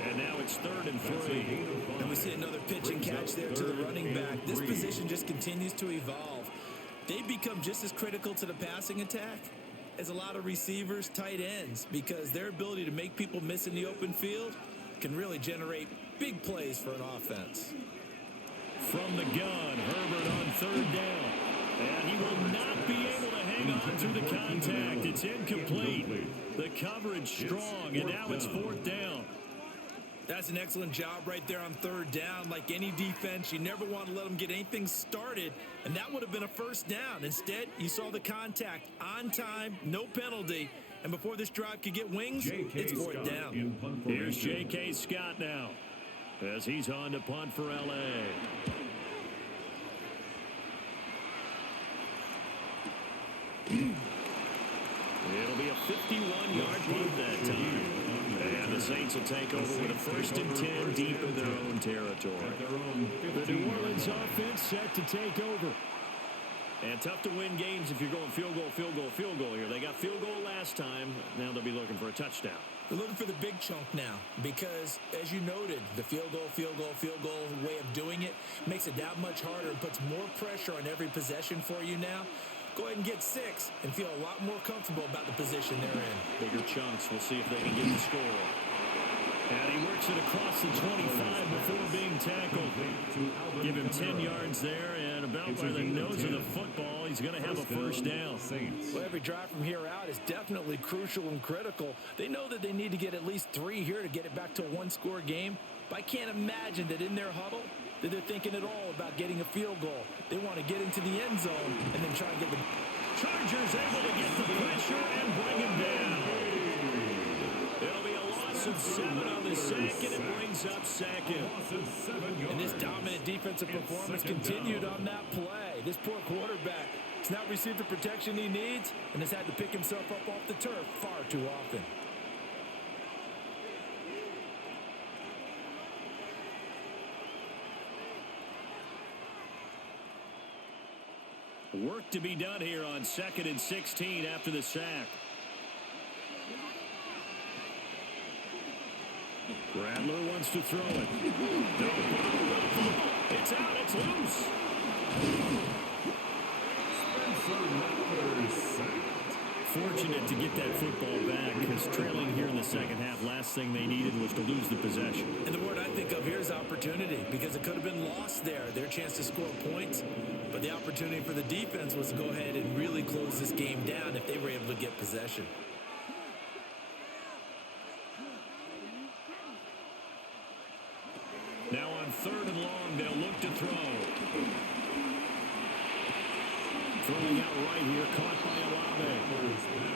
And now it's 3rd and 3. And we see another pitch and catch there to the running back. This position just continues to evolve. They become just as critical to the passing attack as a lot of receivers, tight ends, because their ability to make people miss in the open field can really generate big plays for an offense. From the gun, Herbert on third down. And he will not be able to hang on to the contact. It's incomplete. The coverage strong, and now it's fourth down. That's an excellent job right there on third down. Like any defense, you never want to let them get anything started, and that would have been a first down. Instead, you saw the contact on time, no penalty, and before this drive could get wings, it's fourth down. Here's J.K. Scott now as he's on to punt for L.A. It'll be a 51-yard punt that time. And the Saints will take over with a 1st and 10 deep in their own territory. The New Orleans offense set to take over. And tough to win games if you're going field goal, field goal, field goal here. They got field goal last time. Now they'll be looking for a touchdown. They're looking for the big chunk now because, as you noted, the field goal way of doing it makes it that much harder and puts more pressure on every possession for you now. Go ahead and get 6 and feel a lot more comfortable about the position they're in. Bigger chunks. We'll see if they can get the score. And he works it across the 25 before being tackled. Give him 10 yards there, and about by the nose of the football, he's going to have a first down. Well, every drive from here out is definitely crucial and critical. They know that they need to get at least 3 here to get it back to a one-score game. But I can't imagine that in their huddle that they're thinking at all about getting a field goal. They want to get into the end zone and then try and get the Chargers able to get the pressure and bring him down. It'll be a loss of 7 on the sack, and it brings up second. And this dominant defensive performance continued on that play. This poor quarterback has not received the protection he needs and has had to pick himself up off the turf far too often. Work to be done here on 2nd and 16 after the sack. Rattler wants to throw it. It's out. It's loose. Fortunate to get that football back because trailing here in the second half, last thing they needed was to lose the possession. And the word I think of here is opportunity because it could have been lost there, their chance to score points. But the opportunity for the defense was to go ahead and really close this game down if they were able to get possession. Now on 3rd and long, they'll look to throw. Throwing out right here, caught by Olave.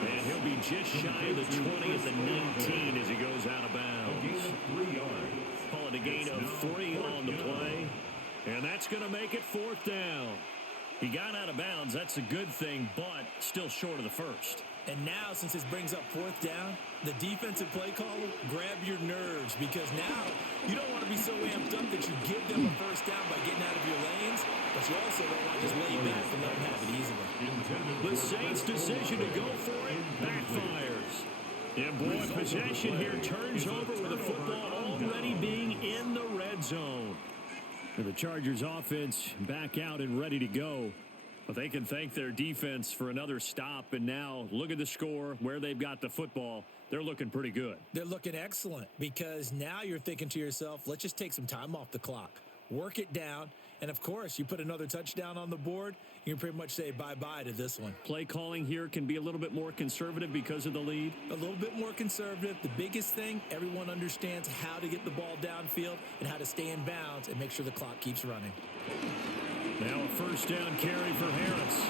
And he'll be just shy of the 20 at the 19 as he goes out of bounds. Call it a gain of 3 on the play. And that's going to make it 4th down. He got out of bounds. That's a good thing, but still short of the first. And now, since this brings up 4th down, the defensive play caller, grab your nerves because now you don't want to be so amped up that you give them a first down by getting out of your lanes, but you also don't want to just lay back and let them have it easily. The Saints' decision to go for it backfires. And boy, possession here turns over with the football already being in the red zone. And the Chargers offense back out and ready to go. But they can thank their defense for another stop. And now look at the score, where they've got the football. They're looking pretty good. They're looking excellent because now you're thinking to yourself, let's just take some time off the clock. Work it down. And, of course, you put another touchdown on the board, you can pretty much say bye-bye to this one. Play calling here can be a little bit more conservative because of the lead. A little bit more conservative. The biggest thing, everyone understands how to get the ball downfield and how to stay in bounds and make sure the clock keeps running. Now a first down carry for Harris.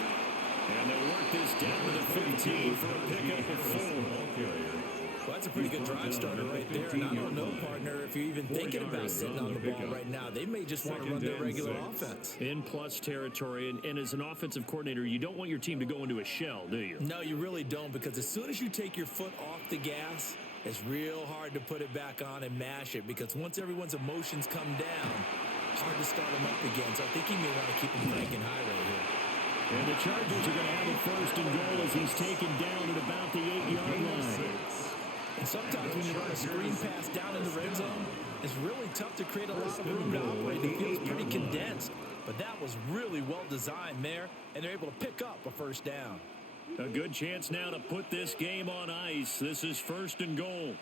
And they'll work this down to the 15 for a pickup of 4. Well, that's a pretty good drive starter right there. And I don't know, partner, if you're even thinking about sitting on the ball right now. They may just want to run their regular offense. In plus territory. And as an offensive coordinator, you don't want your team to go into a shell, do you? No, you really don't, because as soon as you take your foot off the gas, it's real hard to put it back on and mash it, because once everyone's emotions come down, hard to start them up again. So I think he may want to keep them cranking high right here. And the Chargers are going to have a first and goal as he's taken down at about the 8-yard line. And sometimes when you run a screen pass down in the red zone, it's really tough to create a lot of room to operate. It feels pretty condensed. But that was really well designed there, and they're able to pick up a first down. A good chance now to put this game on ice. This is first and goal.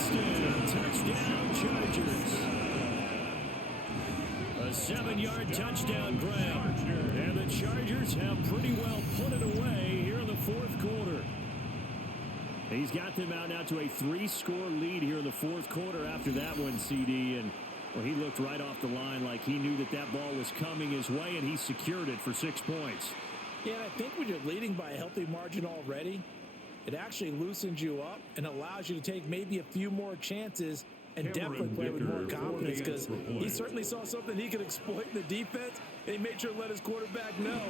Winston, touchdown Chargers. A 7-yard touchdown grab. And the Chargers have pretty well put it away here in the fourth quarter. He's got them out now to a 3-score lead here in the fourth quarter after that one, CD. And well, he looked right off the line like he knew that that ball was coming his way, and he secured it for 6 points. Yeah, I think when you're leading by a healthy margin already, it actually loosens you up and allows you to take maybe a few more chances and definitely play with more confidence, because he certainly saw something he could exploit in the defense, and he made sure to let his quarterback know,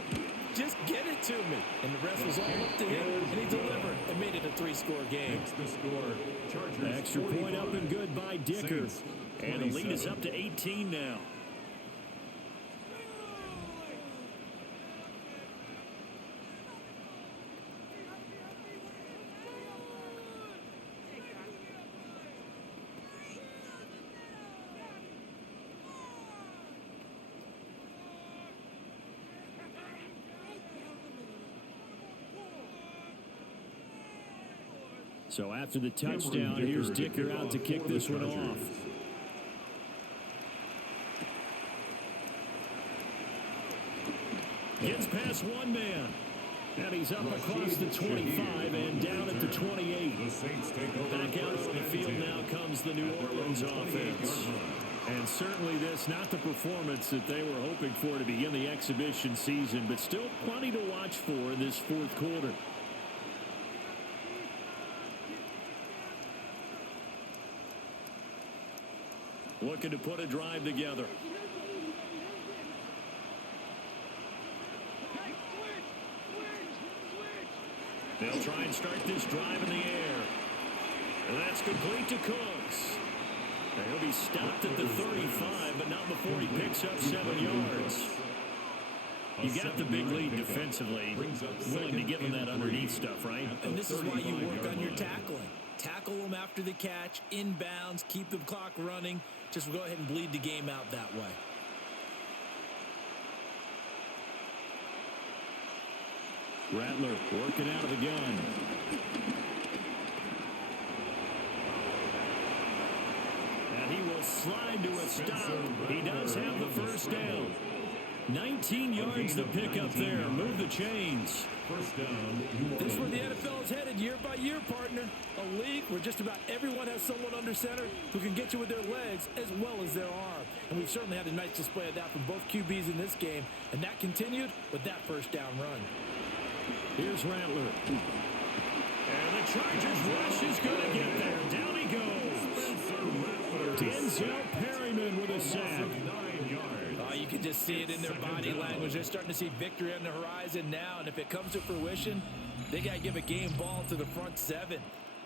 just get it to me. And the rest was all up to him, and he delivered and made it a 3-score game. Extra point up and good by Dicker. And the lead is up to 18 now. So after the touchdown, here's Dicker out to kick this one off. Gets past one man. And he's up across the 25 and down at the 28. Back out on the field now comes the New Orleans offense. And certainly this, not the performance that they were hoping for to begin the exhibition season, but still plenty to watch for in this fourth quarter. Looking to put a drive together. They'll try and start this drive in the air. And that's complete to Cooks. And he'll be stopped at the 35, but not before he picks up 7 yards. You got the big lead defensively. Willing to give him that underneath stuff, right? And this is why you work on your tackling. Tackle them after the catch, inbounds, keep the clock running. Just go ahead and bleed the game out that way. Rattler working out of the gun. And he will slide to a stop. He does have the first down. 19 yards to pick up there. Move the chains. This is where the NFL is headed year by year, partner. A league where just about everyone has someone under center who can get you with their legs as well as their arm. And we've certainly had a nice display of that from both QBs in this game. And that continued with that first down run. Here's Rattler. And the Chargers rush is going to get there. Down he goes. Denzel Perryman with a sack. You can just see it in their body language. They're starting to see victory on the horizon now. And if it comes to fruition, they got to give a game ball to the front 7.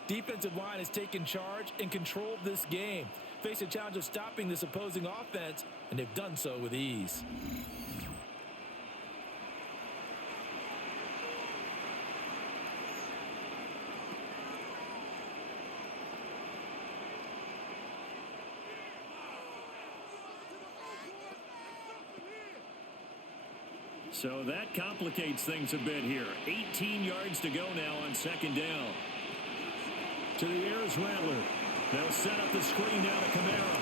Defensive line has taken charge and controlled this game. Face a challenge of stopping this opposing offense, and they've done so with ease. So that complicates things a bit here. 18 yards to go now on second down. To the air is Rattler. They'll set up the screen now to Kamara.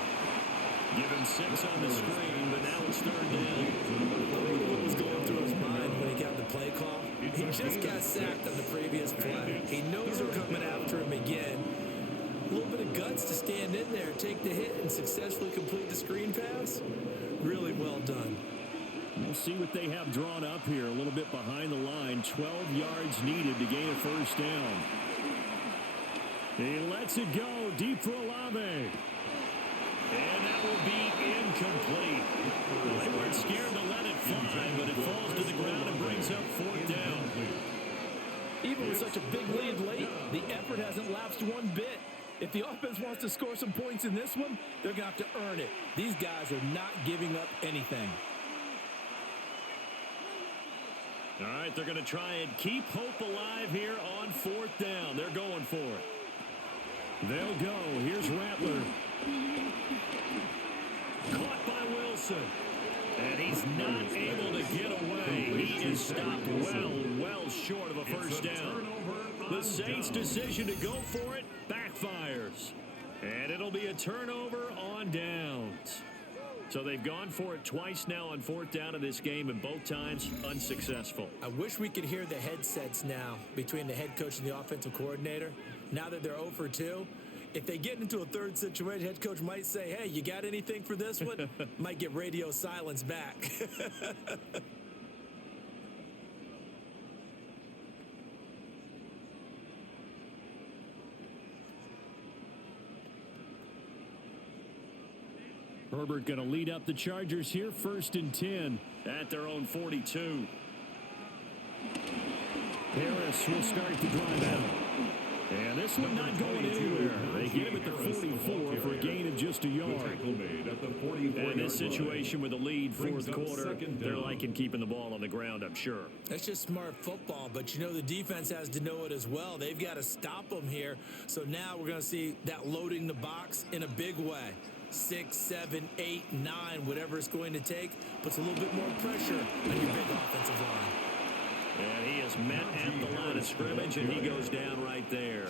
Give him 6 on the screen, but now it's third down. What was going through his mind when he got the play call? He just got sacked on the previous play. He knows they're coming after him again. A little bit of guts to stand in there, take the hit, and successfully complete the screen pass. Really well done. We'll see what they have drawn up here. A little bit behind the line. 12 yards needed to gain a first down. He lets it go deep for Olave. And that will be incomplete. They weren't scared to let it fly, but it falls to the ground and brings up fourth down. Even with such a big lead late, the effort hasn't lapsed one bit. If the offense wants to score some points in this one, they're going to have to earn it. These guys are not giving up anything. All right, they're going to try and keep hope alive here on fourth down. They're going for it. They'll go. Here's Rattler. Caught by Wilson. And he's not able to get away. He is stopped well short of a first down. The Saints' decision to go for it backfires. And it'll be a turnover on downs. So they've gone for it twice now on 4th down in this game, and both times unsuccessful. I wish we could hear the headsets now between the head coach and the offensive coordinator. Now that they're 0 for 2, if they get into a third situation, head coach might say, hey, you got anything for this one? Might get radio silence back. Herbert going to lead up the Chargers here, 1st and 10 at their own 42. Harris will start to drive out. And this one not going anywhere. They get him at the 44 for a gain of just a yard. And this situation with a lead 4th quarter, they're liking keeping the ball on the ground, I'm sure. That's just smart football, but you know the defense has to know it as well. They've got to stop them here. So now we're going to see that loading the box in a big way. 6, 7, 8, 9, whatever it's going to take, puts a little bit more pressure on your big offensive line. And he is met at the line of scrimmage, and he goes down right there.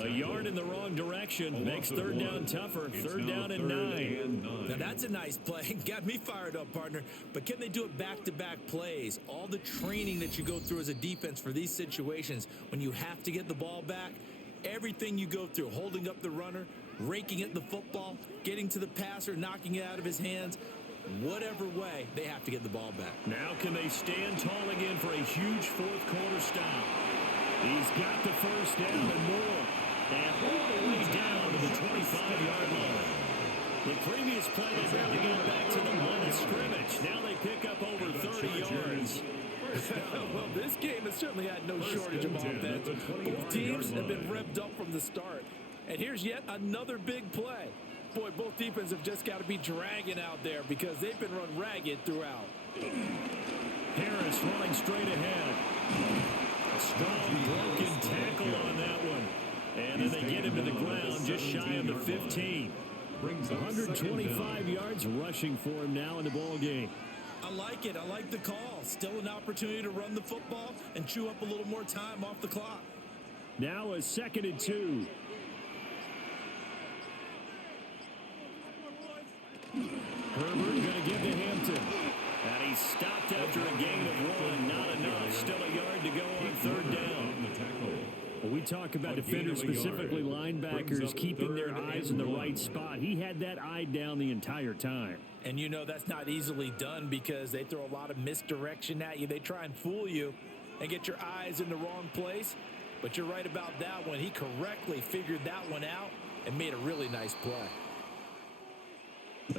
A yard in the wrong direction makes 3rd down tougher. 3rd down and 9. Now that's a nice play. Got me fired up, partner. But can they do it back-to-back plays? All the training that you go through as a defense for these situations, when you have to get the ball back, everything you go through, holding up the runner, raking at the football, getting to the passer, knocking it out of his hands, whatever way, they have to get the ball back. Now can they stand tall again for a huge 4th quarter stop? He's got the 1st down and more. And all the way down to the 25-yard line. The previous play, they barely got back to the line of scrimmage. Now they pick up over 30 yards. Well, this game has certainly had no shortage of offense. Both teams have been revved up from the start. And here's yet another big play. Boy, both defenses have just got to be dragging out there because they've been run ragged throughout. Harris running straight ahead. A strong broken tackle on that one. And then they get him to the ground just shy of the 15. 125 yards rushing for him now in the ball game. I like it. I like the call. Still an opportunity to run the football and chew up a little more time off the clock. Now a 2nd and 2. Herbert going to give to Hampton. And he's stopped after a gain of 1. Not enough. Still a yard to go on 3rd down. Well, we talk about defenders, specifically linebackers, keeping their eyes in the right spot. He had that eye down the entire time. And you know that's not easily done because they throw a lot of misdirection at you. They try and fool you and get your eyes in the wrong place. But you're right about that one. He correctly figured that one out and made a really nice play.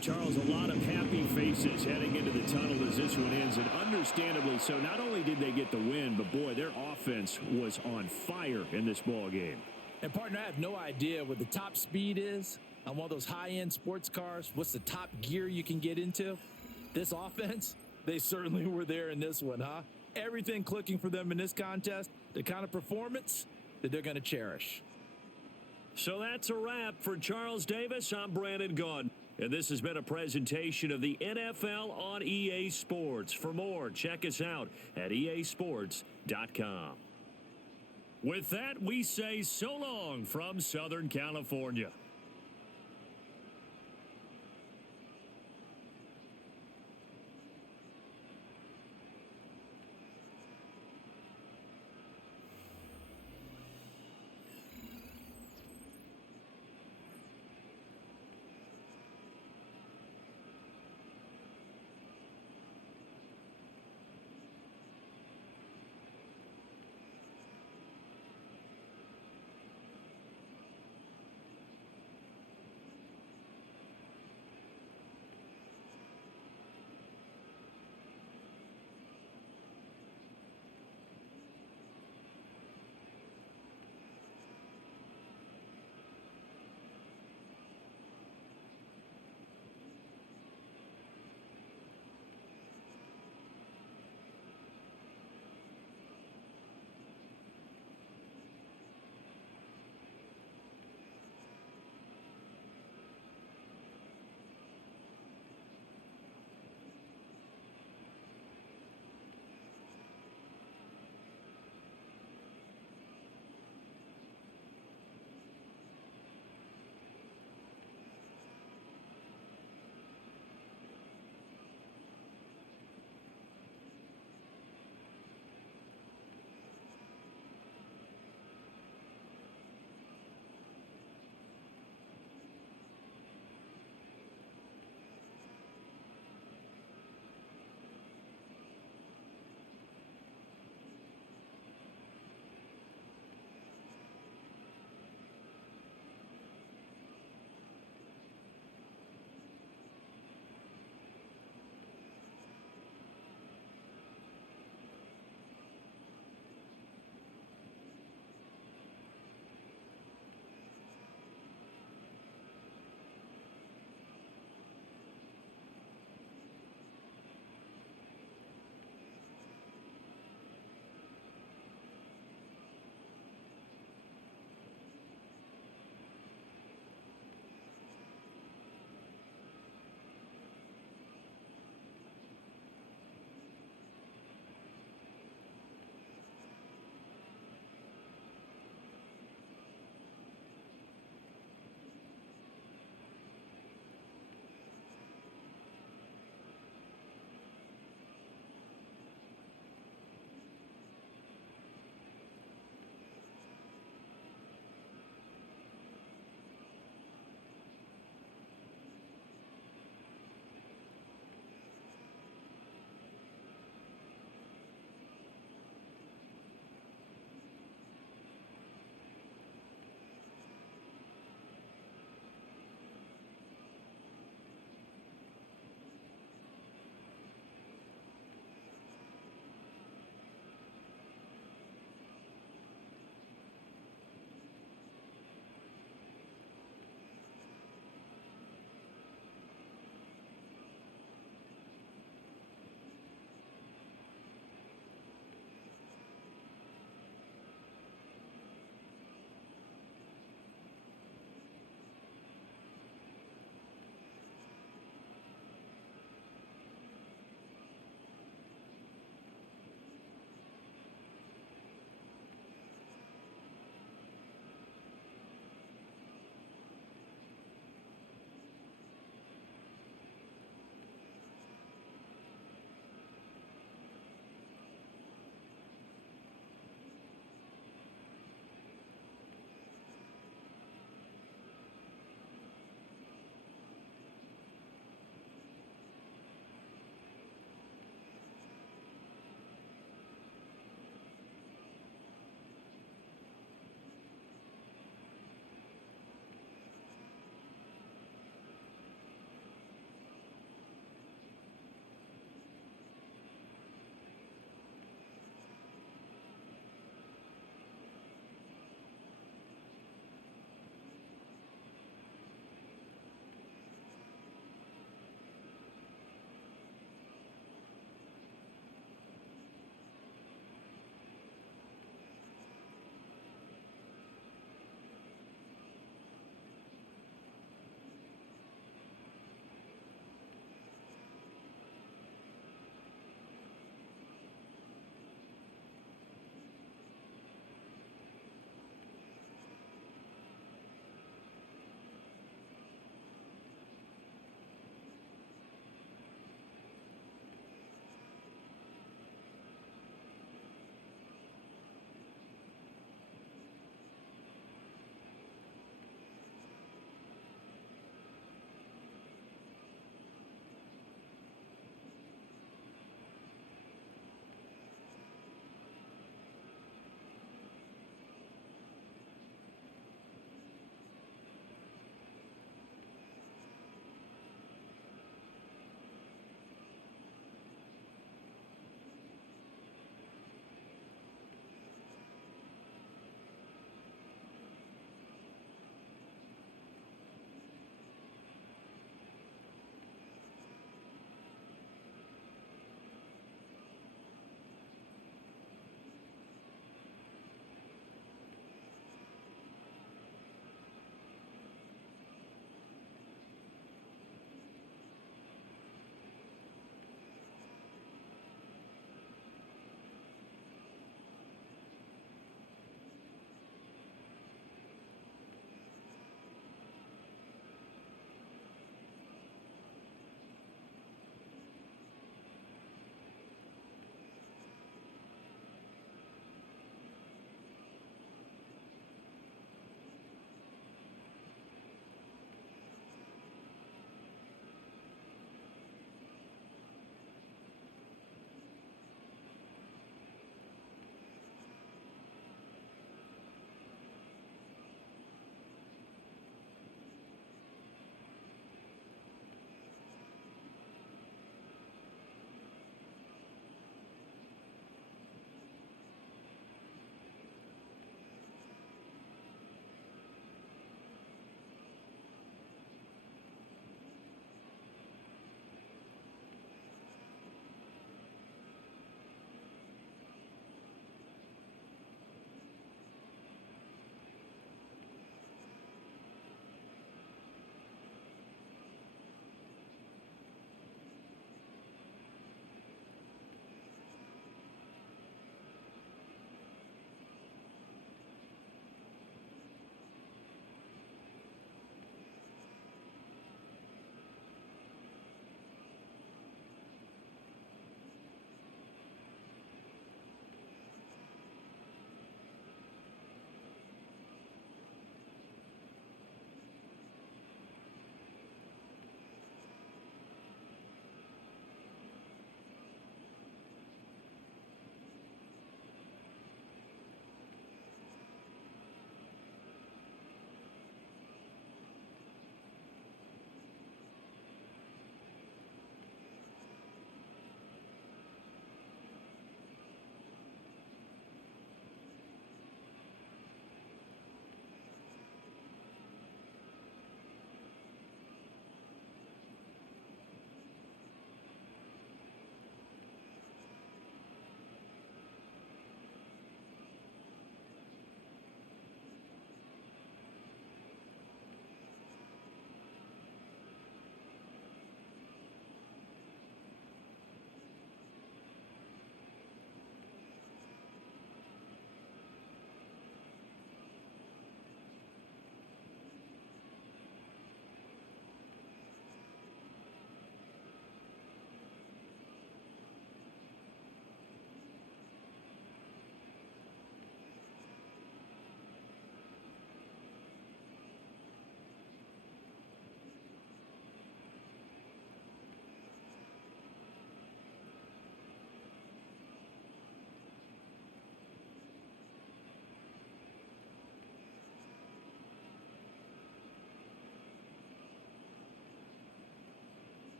Charles, a lot of happy faces heading into the tunnel as this one ends, and understandably so. Not only did they get the win, but boy, their offense was on fire in this ball game. And partner, I have no idea what the top speed is on one of those high-end sports cars. What's the top gear you can get into? This offense, they certainly were there in this one, huh? Everything clicking for them in this contest, the kind of performance that they're going to cherish. So that's a wrap for Charles Davis. I'm Brandon Gaudin. And this has been a presentation of the NFL on EA Sports. For more, check us out at easports.com. With that, we say so long from Southern California.